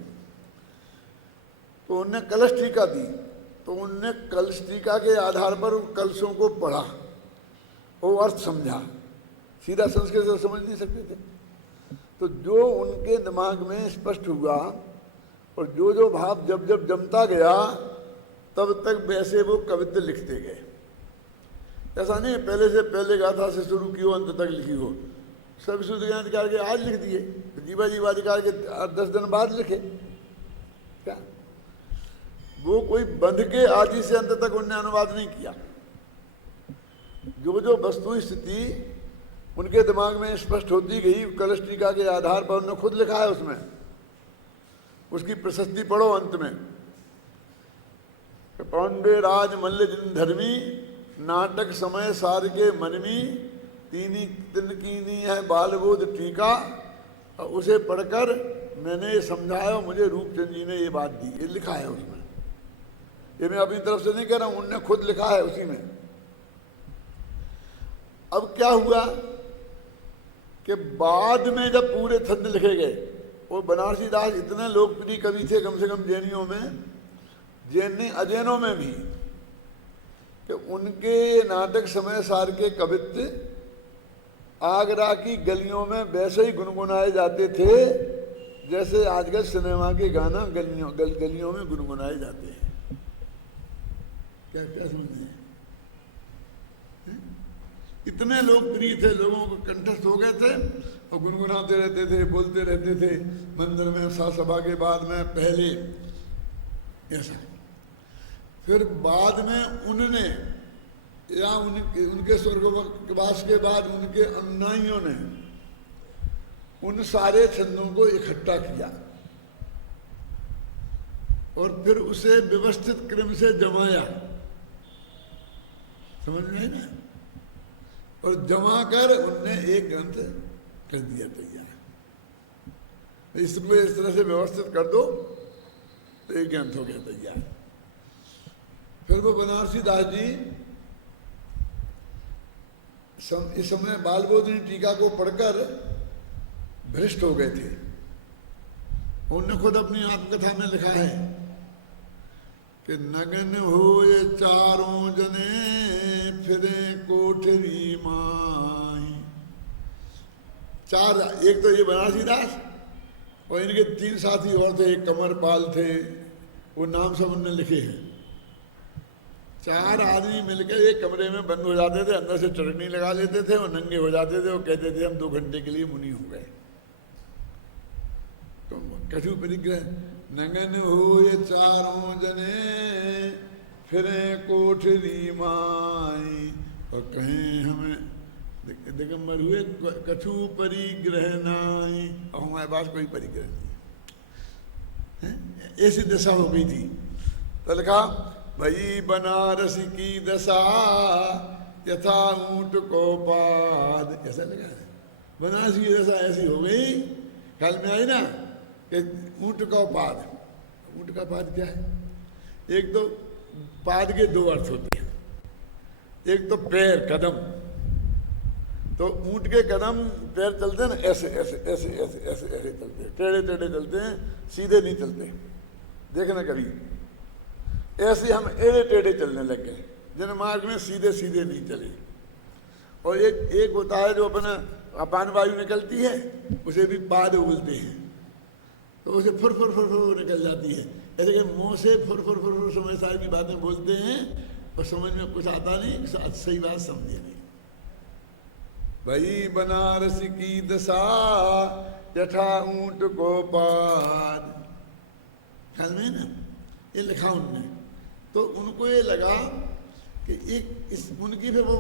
तो उनने कलश टीका दी, तो उनने कलश टीका के आधार पर कलशों को पढ़ा, वो अर्थ समझा, सीधा संस्कृत से समझ नहीं सकते थे। तो जो उनके दिमाग में स्पष्ट हुआ और जो जो भाव जब जब जमता गया, तब तक वैसे वो कवित्व लिखते गए। ऐसा नहीं पहले से पहले गाथा से शुरू की हो अंत तक लिखी हो, सब शुद्ध ज्ञान अधिकार के आज लिख दिए, जीवा जीवाधिकार के 10 दिन बाद लिखे क्या? वो कोई बंध के आदि से अंत तक उन्होंने अनुवाद नहीं किया। जो जो वस्तु स्थिति उनके दिमाग में स्पष्ट होती गई, कलश टीका के आधार पर उन्होंने खुद लिखा है, उसमें उसकी प्रशस्ति पढ़ो अंत में, पांडे राज मल्ल जिन धर्मी नाटक समय सार के मनमी तीनी तिनकीनी है बालबोध टीका। और उसे पढ़कर मैंने ये समझाया, मुझे रूपचंद जी ने ये बात दी, ये लिखा है उसमें, ये मैं अपनी तरफ से नहीं कह रहा हूं, उनने खुद लिखा है उसी में। अब क्या हुआ कि बाद में जब पूरे छंद लिखे गए, और बनारसी दास इतने लोकप्रिय कवि थे कम से कम जैनियों में, अजैनों में भी, कि उनके नाटक समय सार के कवित्व आगरा की गलियों में वैसे ही गुनगुनाए जाते थे जैसे आजकल सिनेमा के गाना गलियों में गुनगुनाए जाते हैं। क्या क्या समझे? इतने लोकप्रिय थे, लोगों को कंठस्थ हो गए थे और गुनगुनाते रहते थे, बोलते रहते थे मंदिर में, सभा के बाद में, पहले, ऐसा। फिर बाद में उनने या उनके स्वर्गवास के बाद उनके अनुयायियों ने उन सारे छंदों को इकट्ठा किया और फिर उसे व्यवस्थित क्रम से जमाया, समझ में है ना, और जमा कर उनने एक ग्रंथ कर दिया तैयार। इसको इस तरह से व्यवस्थित कर दो तो एक ग्रंथ हो गया तैयार। फिर वो बनारसी दास जी इस समय बालबोधिनी टीका को पढ़कर भ्रष्ट हो गए थे। उन्होंने खुद अपनी आत्मकथा में लिखा है कि नगन होए चारों जने फिरे कोठरी माई। चार, एक तो ये बनारसी दास और इनके 3 साथी और थे, एक कमरपाल थे, वो नाम सब उनने लिखे हैं। 4 आदमी मिलकर एक कमरे में बंद हो जाते थे, अंदर से चटनी लगा लेते थे और नंगे हो जाते थे और कहते थे हम 2 घंटे के लिए मुनि हो गए। तो कछु परिग्रह नगन होए चारों जने फिरे कोठरी माई और कहें हमें दिगंबर हुए कछु परिग्रह नाई, और हमारे पास कोई परिग्रह नहीं है। ऐसी दशा हो गई थी। तो लिखा भई बनारस की दशा यथा ऊंट को पाद, ऐसा लगा है। बनारस की दशा ऐसी हो गई, ख्याल में आई ना, कि ऊंट का पाद। ऊंट का पाद क्या है? एक तो पाद के दो अर्थ होते हैं, एक तो पैर, कदम। तो ऊंट के कदम पैर चलते हैं ना, ऐसे ऐसे ऐसे ऐसे ऐसे ऐसे चलते हैं, टेढ़े टेढ़े चलते हैं, सीधे नहीं चलते। देखना कभी, ऐसे हम एड़े टेढ़े चलने लग गए, जन मार्ग में सीधे सीधे नहीं चले। और एक होता है जो अपना अपान वायु निकलती है, उसे भी पाद बोलते हैं। तो उसे फुर फुर फुर फुर निकल जाती है, ऐसे कि मुंह से फुर फुर फुर फुर समय सारी की बातें बोलते हैं और समझ में कुछ आता नहीं, सही बात समझे नहीं। भाई बनारस की दशा यथा ऊंट को पाद, ख्याल में ना, ये लिखा उनने। तो उनको ये लगा कि एक इस उनकी फिर वो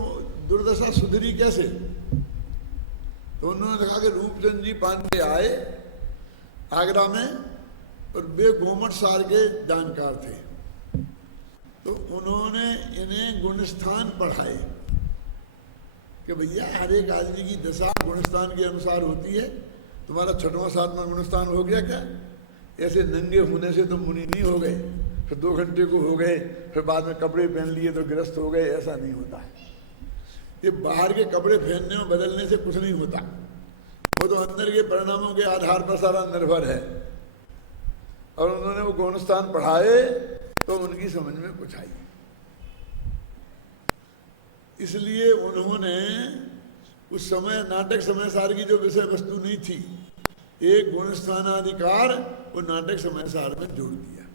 दुर्दशा सुधरी कैसे। तो उन्होंने कहा कि रूपचंद जी पांडे आए आगरा में, और वे गोमट सार के जानकार थे। तो उन्होंने इन्हें गुणस्थान पढ़ाए कि भैया हर एक आदमी की दशा गुणस्थान के अनुसार होती है। तुम्हारा 6वां 7वां गुणस्थान हो गया क्या? ऐसे नंगे होने से तो मुनि नहीं हो गए, फिर 2 घंटे को हो गए, फिर बाद में कपड़े पहन लिए तो गृहस्थ हो गए, ऐसा नहीं होता है। ये बाहर के कपड़े पहनने और बदलने से कुछ नहीं होता, वो तो अंदर के परिणामों के आधार पर सारा निर्भर है। और उन्होंने वो गुणस्थान पढ़ाए तो उनकी समझ में कुछ आई। इसलिए उन्होंने उस समय नाटक समय सार की जो विषय वस्तु नहीं थी, एक गुणस्थानाधिकार वो नाटक समय सार में जोड़ दिया।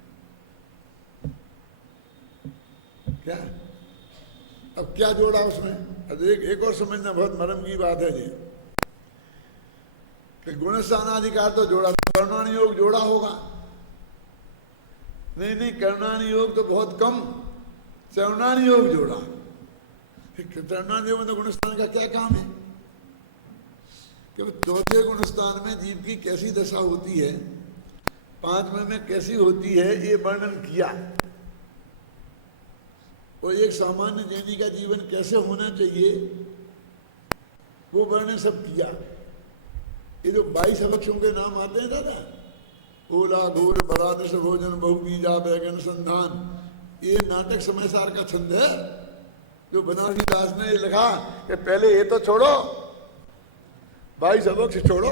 क्या अब क्या जोड़ा उसमें? अब एक और समझना बहुत मर्म की बात है जी, कि गुणस्थानाधिकार तो जोड़ा, कर्णानि योग जोड़ा होगा? नहीं, कर्णानि योग तो बहुत कम, चरणानि योग जोड़ा। चरणानि योग में तो गुणस्थान का क्या काम है? कि 4थे गुणस्थान में जीव की कैसी दशा होती है, 5वें में कैसी होती है, ये वर्णन किया। और एक सामान्य जैनी का जीवन कैसे होना चाहिए वो वर्णन सब किया। ये जो 22 अवक्षों के नाम आते हैं दादा, ओला घोर बरादश भोजन बहुबीजा बैगन संधान, ये नाटक समय सार का छंद है जो बनारसी दास ने लिखा कि पहले ये तो छोड़ो, 22 अवक्ष छोड़ो,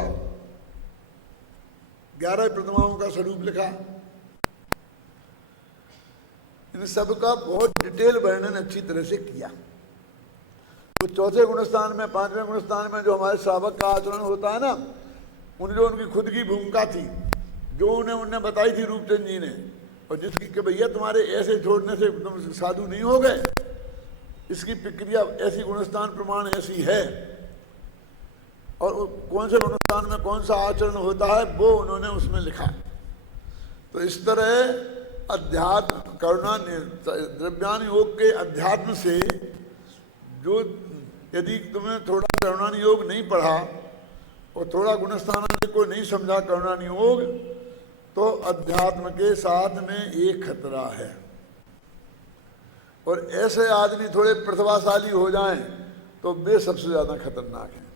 11 प्रतिमाओं का स्वरूप लिखा। इन सब का बहुत डिटेल वर्णन अच्छी तरह से किया। तो 4थे गुणस्थान में, 5वें गुणस्थान में जो हमारे श्रावक का आचरण होता है ना, उनकी खुद की भूमिका थी जो उन्हें बताई थी रूपचंद जी ने, और जिसकी कि भैया तुम्हारे ऐसे छोड़ने से तुम साधु नहीं हो गए, इसकी प्रक्रिया ऐसी, गुणस्थान प्रमाण ऐसी है, और कौन से गुणस्थान में कौन सा आचरण होता है वो उन्होंने उसमें लिखा। तो इस तरह अध्यात्म करुणा द्रव्यान योग के अध्यात्म से जो, यदि तुमने थोड़ा करुणान योग नहीं पढ़ा और थोड़ा गुणस्थान को नहीं समझा करुणान योग, तो अध्यात्म के साथ में एक खतरा है। और ऐसे आदमी थोड़े प्रतिभाशाली हो जाएं तो वे सबसे ज्यादा खतरनाक हैं,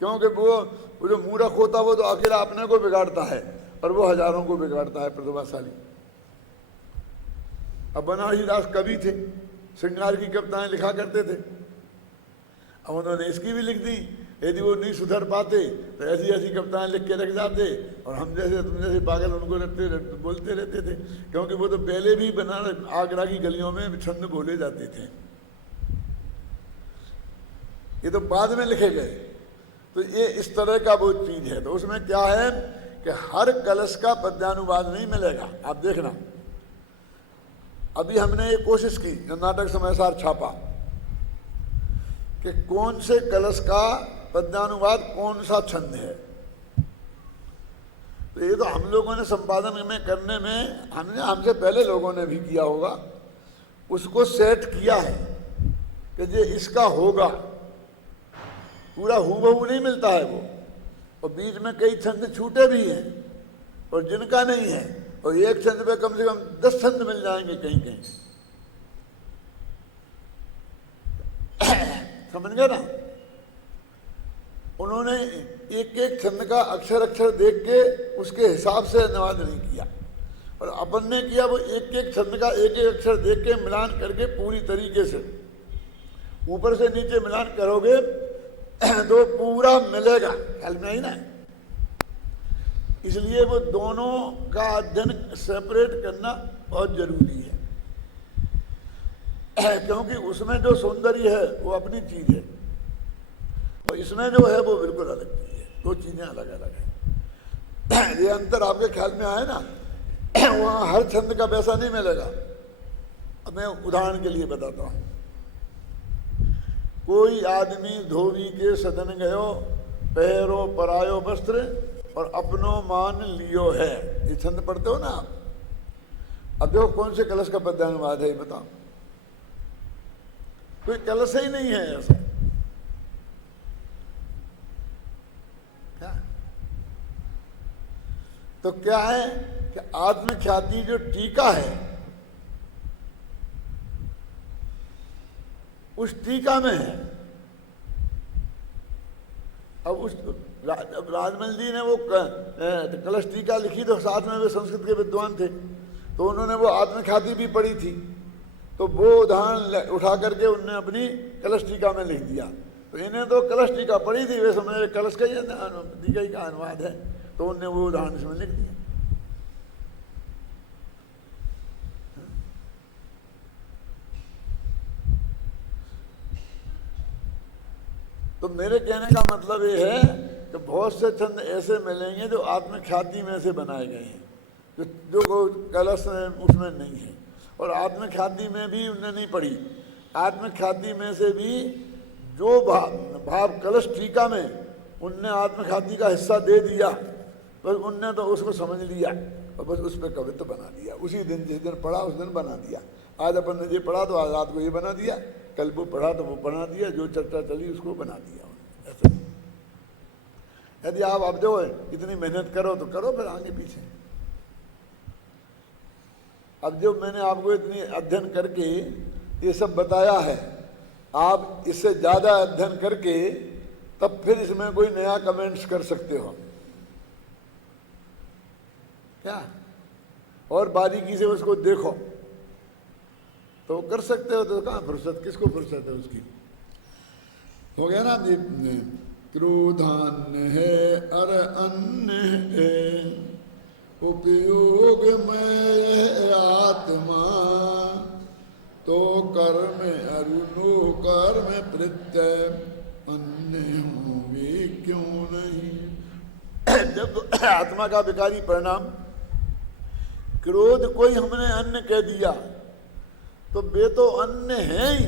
क्योंकि वो जो मूर्ख होता वो तो अकेला अपने को बिगाड़ता है और वो हजारों को बिगाड़ता है प्रतिभाशाली। अब बनारसी दास कवि थे, श्रृंगार की कविताएं लिखा करते थे। अब उन्होंने इसकी भी लिख दी। यदि वो नहीं सुधर पाते तो ऐसी ऐसी कविताएं लिख के रख जाते, और हम जैसे तुम जैसे पागल उनको बोलते रहते थे, क्योंकि वो तो पहले भी बनारस आगरा की गलियों में छंद बोले जाते थे, ये तो बाद में लिखे गए। तो ये इस तरह का वो चीज है। तो उसमें क्या है कि हर कलश का पद्यानुवाद नहीं मिलेगा। आप देखना, अभी हमने ये कोशिश की, नाटक समय सार छापा, कि कौन से कलश का पद्यानुवाद कौन सा छंद है। तो ये तो हम लोगों ने संपादन में करने में, हमसे पहले लोगों ने भी किया होगा, उसको सेट किया है कि ये इसका होगा। पूरा हूबहू नहीं मिलता है वो, और बीच में कई छंद छूटे भी हैं और जिनका नहीं है और एक छंद पे कम से कम 10 छंद मिल जाएंगे कहीं कहीं। समझ गए ना? उन्होंने एक एक छंद का अक्षर अक्षर देख के उसके हिसाब से अनुवाद नहीं किया, और अपन ने किया वो एक एक छंद का एक एक अक्षर देख के मिलान करके पूरी तरीके से ऊपर से नीचे मिलान करोगे तो पूरा मिलेगा, ख्याल में आई ना? इसलिए वो दोनों का अध्ययन सेपरेट करना बहुत जरूरी है, क्योंकि उसमें जो सौंदर्य है वो अपनी चीज है और इसमें जो है वो बिल्कुल अलग चीज है। दो चीजें अलग अलग है। ये अंतर आपके ख्याल में आए ना? वहां हर छंद का वैसा नहीं मिलेगा। अब मैं उदाहरण के लिए बताता हूं। कोई आदमी धोबी के सदन गयो, पहरो परायो वस्त्र और अपनो मान लियो है। ये छंद पढ़ते हो ना आप? अब देखो कौन से कलश का पद्यानुवाद है ये बताओ। कोई कलश ही नहीं है ऐसा। क्या तो क्या है कि आत्मख्याति जो टीका है उस टीका में है। अब राजमल जी ने वो कलश टीका लिखी तो साथ में वे संस्कृत के विद्वान थे, तो उन्होंने वो आत्मख्याति भी पढ़ी थी, तो वो उदाहरण उठा करके उन्होंने अपनी कलश टीका में लिख दिया। तो इन्हें तो कलश टीका पढ़ी थी, वे समझ कलश का ही टीका ही का अनुवाद है, तो उन्होंने वो उदाहरण इसमें लिख दिया। तो मेरे कहने का मतलब ये है कि बहुत से छंद ऐसे मिलेंगे जो आत्मख्याति में से बनाए गए हैं, जो कलश उसमें नहीं है, और आत्मख्याति में भी उन्हें नहीं पढ़ी। आत्मख्याति में से भी जो भाव कलश टीका में उनने आत्मख्याति का हिस्सा दे दिया, बस उनने तो उसको समझ लिया और बस उस पर कवित्व बना दिया। उसी दिन जिस दिन पढ़ा उस दिन बना दिया। आज अपन ने ये पढ़ा तो आज रात को ये बना दिया, कल वो पढ़ा तो वो बना दिया, जो चर्चा चली उसको बना दिया। ऐसे यदि आप अब जो इतनी मेहनत करो तो करो, फिर आगे पीछे। अब जो मैंने आपको इतनी अध्ययन करके ये सब बताया है, आप इससे ज्यादा अध्ययन करके तब फिर इसमें कोई नया कमेंट्स कर सकते हो क्या, और बारीकी से उसको देखो तो कर सकते हो। तो कहाँ फुर्सत, किसको फुर्सत है उसकी? हो गया ना? क्रोधान्य है अर अन्न है, उपयोग में आत्मा, तो कर्म अरुणो कर्म प्रत्यय, अन्य होंगे क्यों नहीं। जब आत्मा का विकारी परिणाम क्रोध कोई हमने अन्न कह दिया तो वे तो अन्य हैं ही,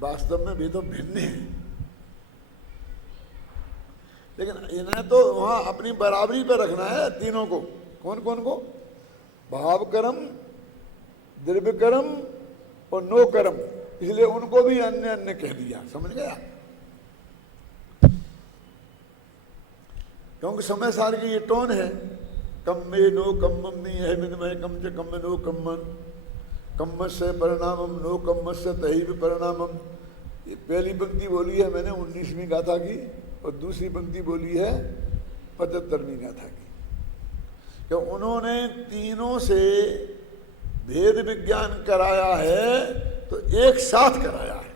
वास्तव में वे तो भिन्न हैं। लेकिन इन्हें तो वहां अपनी बराबरी पर रखना है तीनों को। कौन कौन को? भाव कर्म, द्रव्य कर्म और नो कर्म, इसलिए उनको भी अन्य अन्य कह दिया। समझ गया? क्योंकि समय सार की ये टोन है, कम में नो कम्मम है विनिमय कम से कम में नो कम्मन, कम्म से परिणामम नो कम्म से तहीव परिणामम। ये पहली पंक्ति बोली है मैंने 19वीं गाथा की, और दूसरी पंक्ति बोली है 75वीं गाथा की। तो उन्होंने तीनों से भेद विज्ञान कराया है, तो एक साथ कराया है।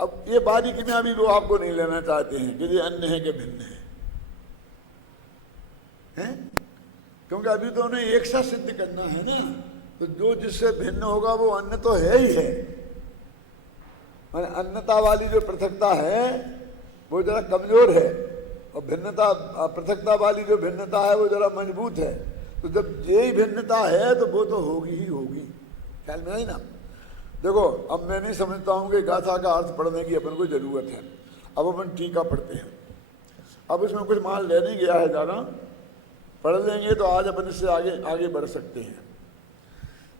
अब ये बारीकी में अभी वो आपको नहीं लेना चाहते हैं कि ये अन्य है कि भिन्न है, हैं? क्योंकि अभी तो उन्हें एक साथ सिद्ध करना है ना। तो जो जिससे भिन्न होगा वो अन्य तो है ही है। अन्यता वाली जो पृथकता है वो जरा कमजोर है, और भिन्नता पृथकता वाली जो भिन्नता है वो जरा मजबूत है। तो जब यही भिन्नता है तो वो तो होगी ही होगी। ख्याल में आई ना? देखो, अब मैं नहीं समझता हूँ कि गाथा का अर्थ पढ़ने की अपन को जरूरत है। अब अपन टीका पढ़ते हैं। अब इसमें कुछ माल ले नहीं गया है ज़्यादा, पढ़ लेंगे तो आज अपन इससे आगे आगे बढ़ सकते हैं।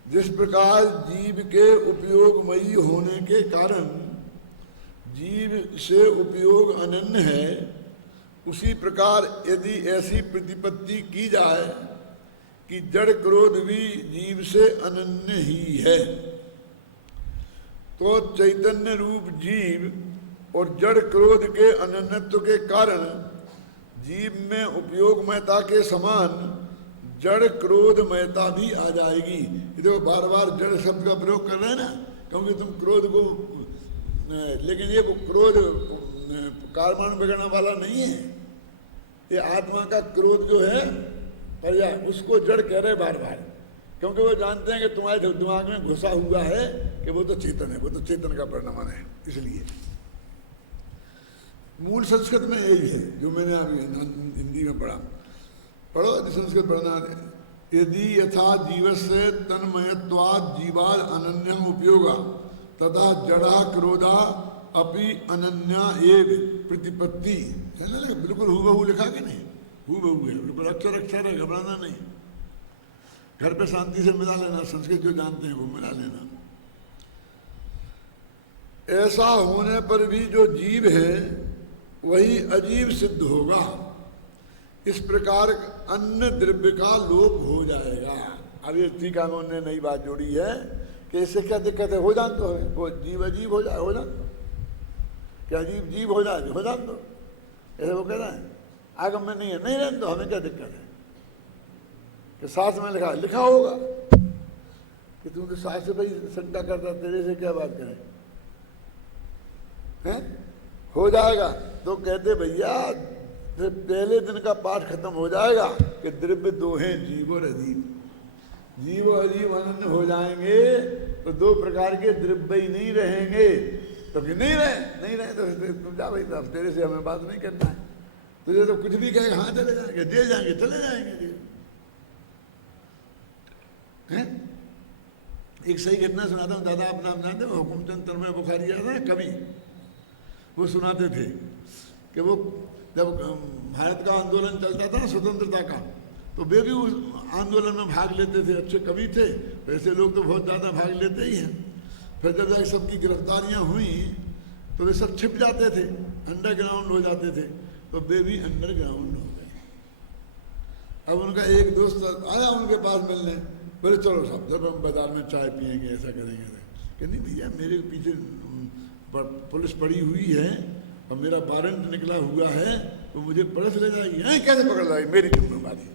जिस प्रकार जीव के उपयोगमयी होने के कारण जीव से उपयोग अनन्य है, उसी प्रकार यदि ऐसी प्रतिपत्ति की जाए कि जड़ क्रोध भी जीव से अनन्य ही है, तो चैतन्य रूप जीव और जड़ क्रोध के अनन्यत्व के कारण जीव में उपयोगमयता के समान जड़ क्रोधमयता भी आ जाएगी। ये देखो बार बार जड़ शब्द का प्रयोग कर रहे हैं ना, क्योंकि तुम क्रोध को, लेकिन ये क्रोध कार्बन बिगड़ने वाला नहीं है, ये आत्मा का क्रोध जो है पर्याय, उसको जड़ कह रहे बार बार, क्योंकि वो जानते हैं कि तुम्हारे दिमाग में घुसा हुआ है कि वो तो चेतन है, वो तो चेतन का परिणाम है। इसलिए मूल संस्कृत में यही है जो मैंने अभी हिंदी में पढ़ा, पढ़ो संस्कृत पढ़ना। यदि यथा जीवस्य तन्मयत्वाद जीवाद अनन्यम उपयोगा तथा जड़ा क्रोधा अपि अनन्या एव प्रतिपत्ति। बिल्कुल हूबहू लिखा कि नहीं, हूबहू है, बिल्कुल अक्षर अक्षर है, घबराना नहीं। घर पे शांति से मिला लेना, संस्कृत जो जानते हैं वो मिला लेना। ऐसा होने पर भी जो जीव है वही अजीब सिद्ध होगा। इस प्रकार अन्य द्रव्य का लोप हो जाएगा। अब ये टीका में उन्होंने नई बात जोड़ी है कि इससे क्या दिक्कत है, हो जान दो, वो जीव अजीब हो जाए, हो जान दो, क्या अजीब जीव हो जाए, हो जान दो, ऐसे वो कह रहा है। आगम में नहीं है, नहीं रहने दो, हमें क्या दिक्कत है कि शास्त्र में लिखा होगा कि तुम तो शास्त्र पर ही शंका करता, तेरे से क्या बात करें, हैं? हो जाएगा। तो कहते भैया पहले दिन का पाठ खत्म हो जाएगा कि द्रव्य दो हैं, जीव और अजीब। जीव और अजीब अनन्य हो जाएंगे तो दो प्रकार के द्रव्य ही नहीं रहेंगे। तो कि नहीं रहे तो तुम जा भाई, अब तेरे से हमें बात नहीं करना है। तुझे तो कुछ भी कहेगा, हाँ चले जाएंगे, दे जाएंगे, चले जाएंगे। हैं? एक सही घटना सुनाता हूँ, दादा अपना नाम जानते हो, हुकुमचंद तन्मय बुखारी आता है कवि, वो सुनाते थे कि वो जब भारत का आंदोलन चलता था ना स्वतंत्रता का, तो वे भी उस आंदोलन में भाग लेते थे। अच्छे कवि थे, वैसे लोग तो बहुत ज़्यादा भाग लेते ही हैं। फिर जब जाके सबकी गिरफ्तारियाँ हुई तो वे सब छिप जाते थे, अंडरग्राउंड हो जाते थे, तो वे भी अंडरग्राउंड हो गए। अब उनका एक दोस्त आया उनके पास मिलने, बोले चलो साहब जब हम बाजार में चाय पियेंगे, ऐसा करेंगे। कि नहीं भैया, मेरे पीछे पुलिस पड़ी हुई है और मेरा वारंट निकला हुआ है, तो मुझे पुलिस ले जाएगी। नहीं, कैसे पकड़ लाएगी, मेरी जिम्मेवारी।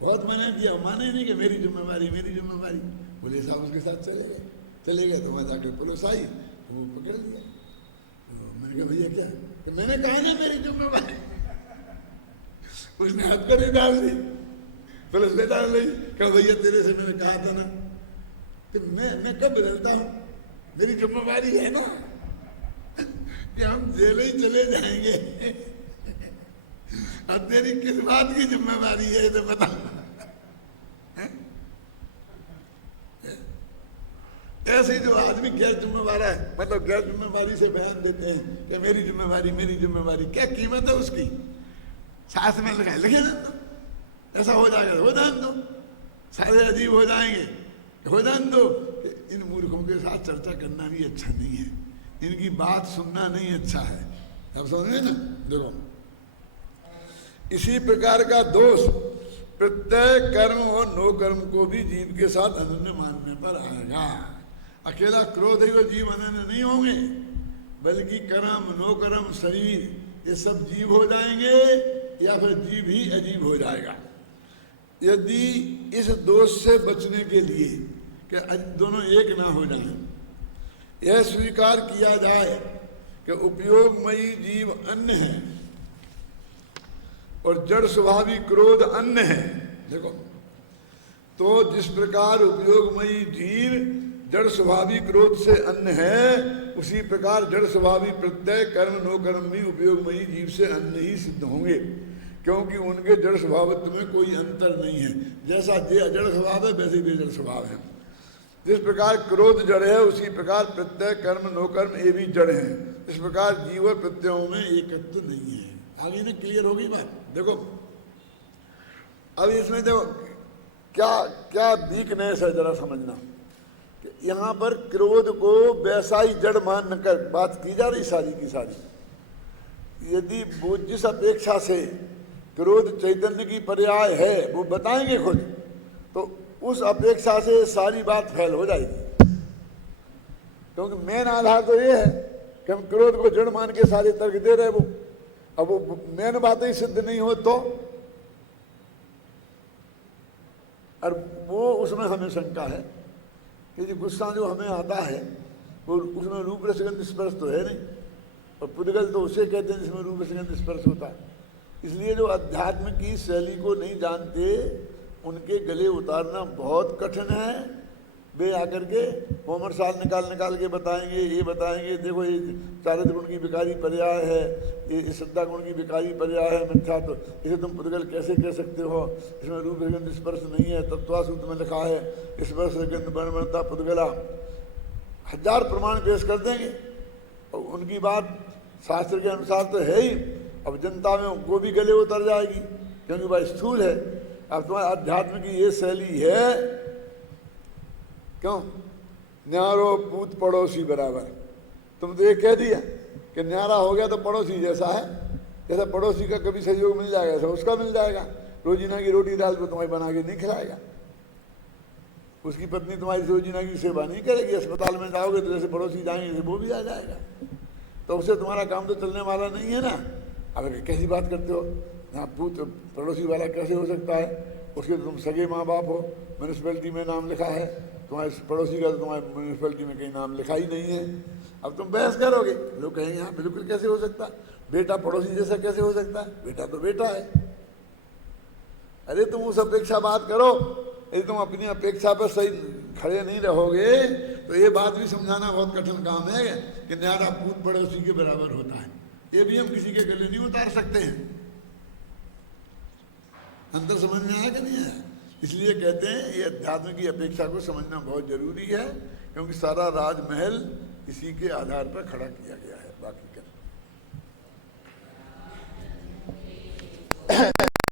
बहुत मैंने किया, माने नहीं कि मेरी जिम्मेवारी, मेरी जिम्मेवारी। पुलिस साहब उसके साथ चले गए तो मैं जाकर पुलिस आई, वो पकड़ लिया। तो मैंने कहा भैया क्या, तो मैंने कहा नहीं मेरी जिम्मेवारी। उसने हथकड़ी डाल दी, पुलिस ले डाल ली। कहा भैया तेरे से मैंने कहा था ना, कि मैं कब बदलता हूँ, मेरी जिम्मेवारी है ना कि हम जेल ही चले जाएंगे। अब तेरी किस बात की जिम्मेवारी है तो बता। ऐसे जो आदमी गैर जिम्मेवार है, मतलब गैर जिम्मेवारी से बयान देते हैं कि मेरी जिम्मेवारी, मेरी जिम्मेवारी, क्या कीमत है उसकी? साथ में लिखा लिखे ना, तो ऐसा हो जाएगा, हो जान दो, सारे अजीब हो जाएंगे, हो जान दो। इन मूर्खों के साथ चर्चा करना भी अच्छा नहीं है, इनकी बात सुनना नहीं अच्छा है। अब समझ रहे ना? देखो, इसी प्रकार का दोष प्रत्यय कर्म और नो कर्म को भी जीव के साथ अनन्य मानने पर आएगा। अकेला क्रोध ही वो जीव अनन्य नहीं होंगे, बल्कि कर्म, नो कर्म, शरीर, ये सब जीव हो जाएंगे या फिर जीव ही अजीब हो जाएगा। यदि इस दोष से बचने के लिए कि दोनों एक ना हो जाए, यह स्वीकार किया जाए कि उपयोगमयी जीव अन्य है और जड़ स्वभावी क्रोध अन्य है। देखो, तो जिस प्रकार उपयोगमयी जीव जड़ स्वभावी क्रोध से अन्य है, उसी प्रकार जड़ स्वभावी प्रत्यय कर्म नो कर्म भी उपयोगमयी जीव से अन्य ही सिद्ध होंगे, क्योंकि उनके जड़ स्वभावत्व में कोई अंतर नहीं है। जैसा जड़ स्वभाव है वैसे भी जड़ स्वभाव है। जिस प्रकार क्रोध जड़ है, उसी प्रकार प्रत्यय कर्म नो कर्म ये भी जड़ है। इस प्रकार जीव और प्रत्ययों में एकत्व नहीं है। आगे ना क्लियर होगी बात? देखो, अब इसमें देखो क्या क्या वीकनेस है, जरा समझना। यहाँ पर क्रोध को वैसा ही जड़ मान कर बात की जा रही सारी की सारी। यदि वो जिस अपेक्षा से क्रोध चैतन्य की पर्याय है वो बताएंगे खुद, तो उस अपेक्षा से सारी बात फैल हो जाएगी। क्योंकि मेन आधार तो ये है कि हम क्रोध को जड़ मान के सारे तर्क दे रहे वो, अब वो मेन बातें ही सिद्ध नहीं हो तो, और वो उसमें हमें शंका है कि गुस्सा जो हमें आता है वो उसमें रूप रसगंध स्पर्श तो है नहीं, और पुद्गल तो उसे कहते हैं जिसमें रूप रसगंध स्पर्श होता है। इसलिए जो अध्यात्म की शैली को नहीं जानते उनके गले उतारना बहुत कठिन है। वे आकर के होमर साल निकाल के बताएंगे, ये बताएंगे देखो ये चारित्र गुण की विकारी पर्याय है, ये श्रद्धा गुण की विकारी पर्याय है मिथ्या, तो इसे तुम पुद्गल कैसे कह सकते हो, इसमें रूप रसगंध स्पर्श नहीं है, तत्वासूत्र में लिखा है स्पर्श रसगंध वर्णता पुद्गला। 1000 प्रमाण पेश कर देंगे और उनकी बात शास्त्र के अनुसार तो है ही, अब जनता में वो भी गले उतर जाएगी क्योंकि वह स्थूल है। अब तुम्हारे अध्यात्म की ये शैली है, क्यों न्यारो पूत पड़ोसी बराबर, तुम तो ये कह दिया कि न्यारा हो गया तो पड़ोसी जैसा है, जैसा पड़ोसी का कभी सहयोग मिल जाएगा ऐसा उसका मिल जाएगा। रोजीना की रोटी दाल को तुम्हें बना के नहीं खिलाएगा, उसकी पत्नी तुम्हारी रोजीना की सेवा नहीं करेगी, अस्पताल में जाओगे तो जैसे पड़ोसी जाएंगे जैसे वो भी आ जाएगा, तो उससे तुम्हारा काम तो चलने वाला नहीं है ना। अब कैसी बात करते हो, यहाँ पूत पड़ोसी वाला कैसे हो सकता है, उसके तो तुम सगे माँ बाप हो, म्यूनिसपैलिटी में नाम लिखा है, तुम्हारे पड़ोसी का तो तुम्हारे म्यूनिसपैलिटी में कहीं नाम लिखा ही नहीं है। अब तुम बहस करोगे, लोग कहेंगे हाँ बिल्कुल कैसे हो सकता, बेटा पड़ोसी जैसा कैसे हो सकता है, बेटा तो बेटा है। अरे तुम उस अपेक्षा बात करो, यदि तुम अपनी अपेक्षा पर सही खड़े नहीं रहोगे तो ये बात भी समझाना बहुत कठिन काम है कि न्यारा पूत पड़ोसी के बराबर होता है, ये भी हम किसी के गले नहीं उतार सकते हैं। अंतर समझ में आया कि नहीं आया? इसलिए कहते हैं ये अध्यात्म की अपेक्षा को समझना बहुत जरूरी है, क्योंकि सारा राजमहल इसी के आधार पर खड़ा किया गया है। बाकी क्या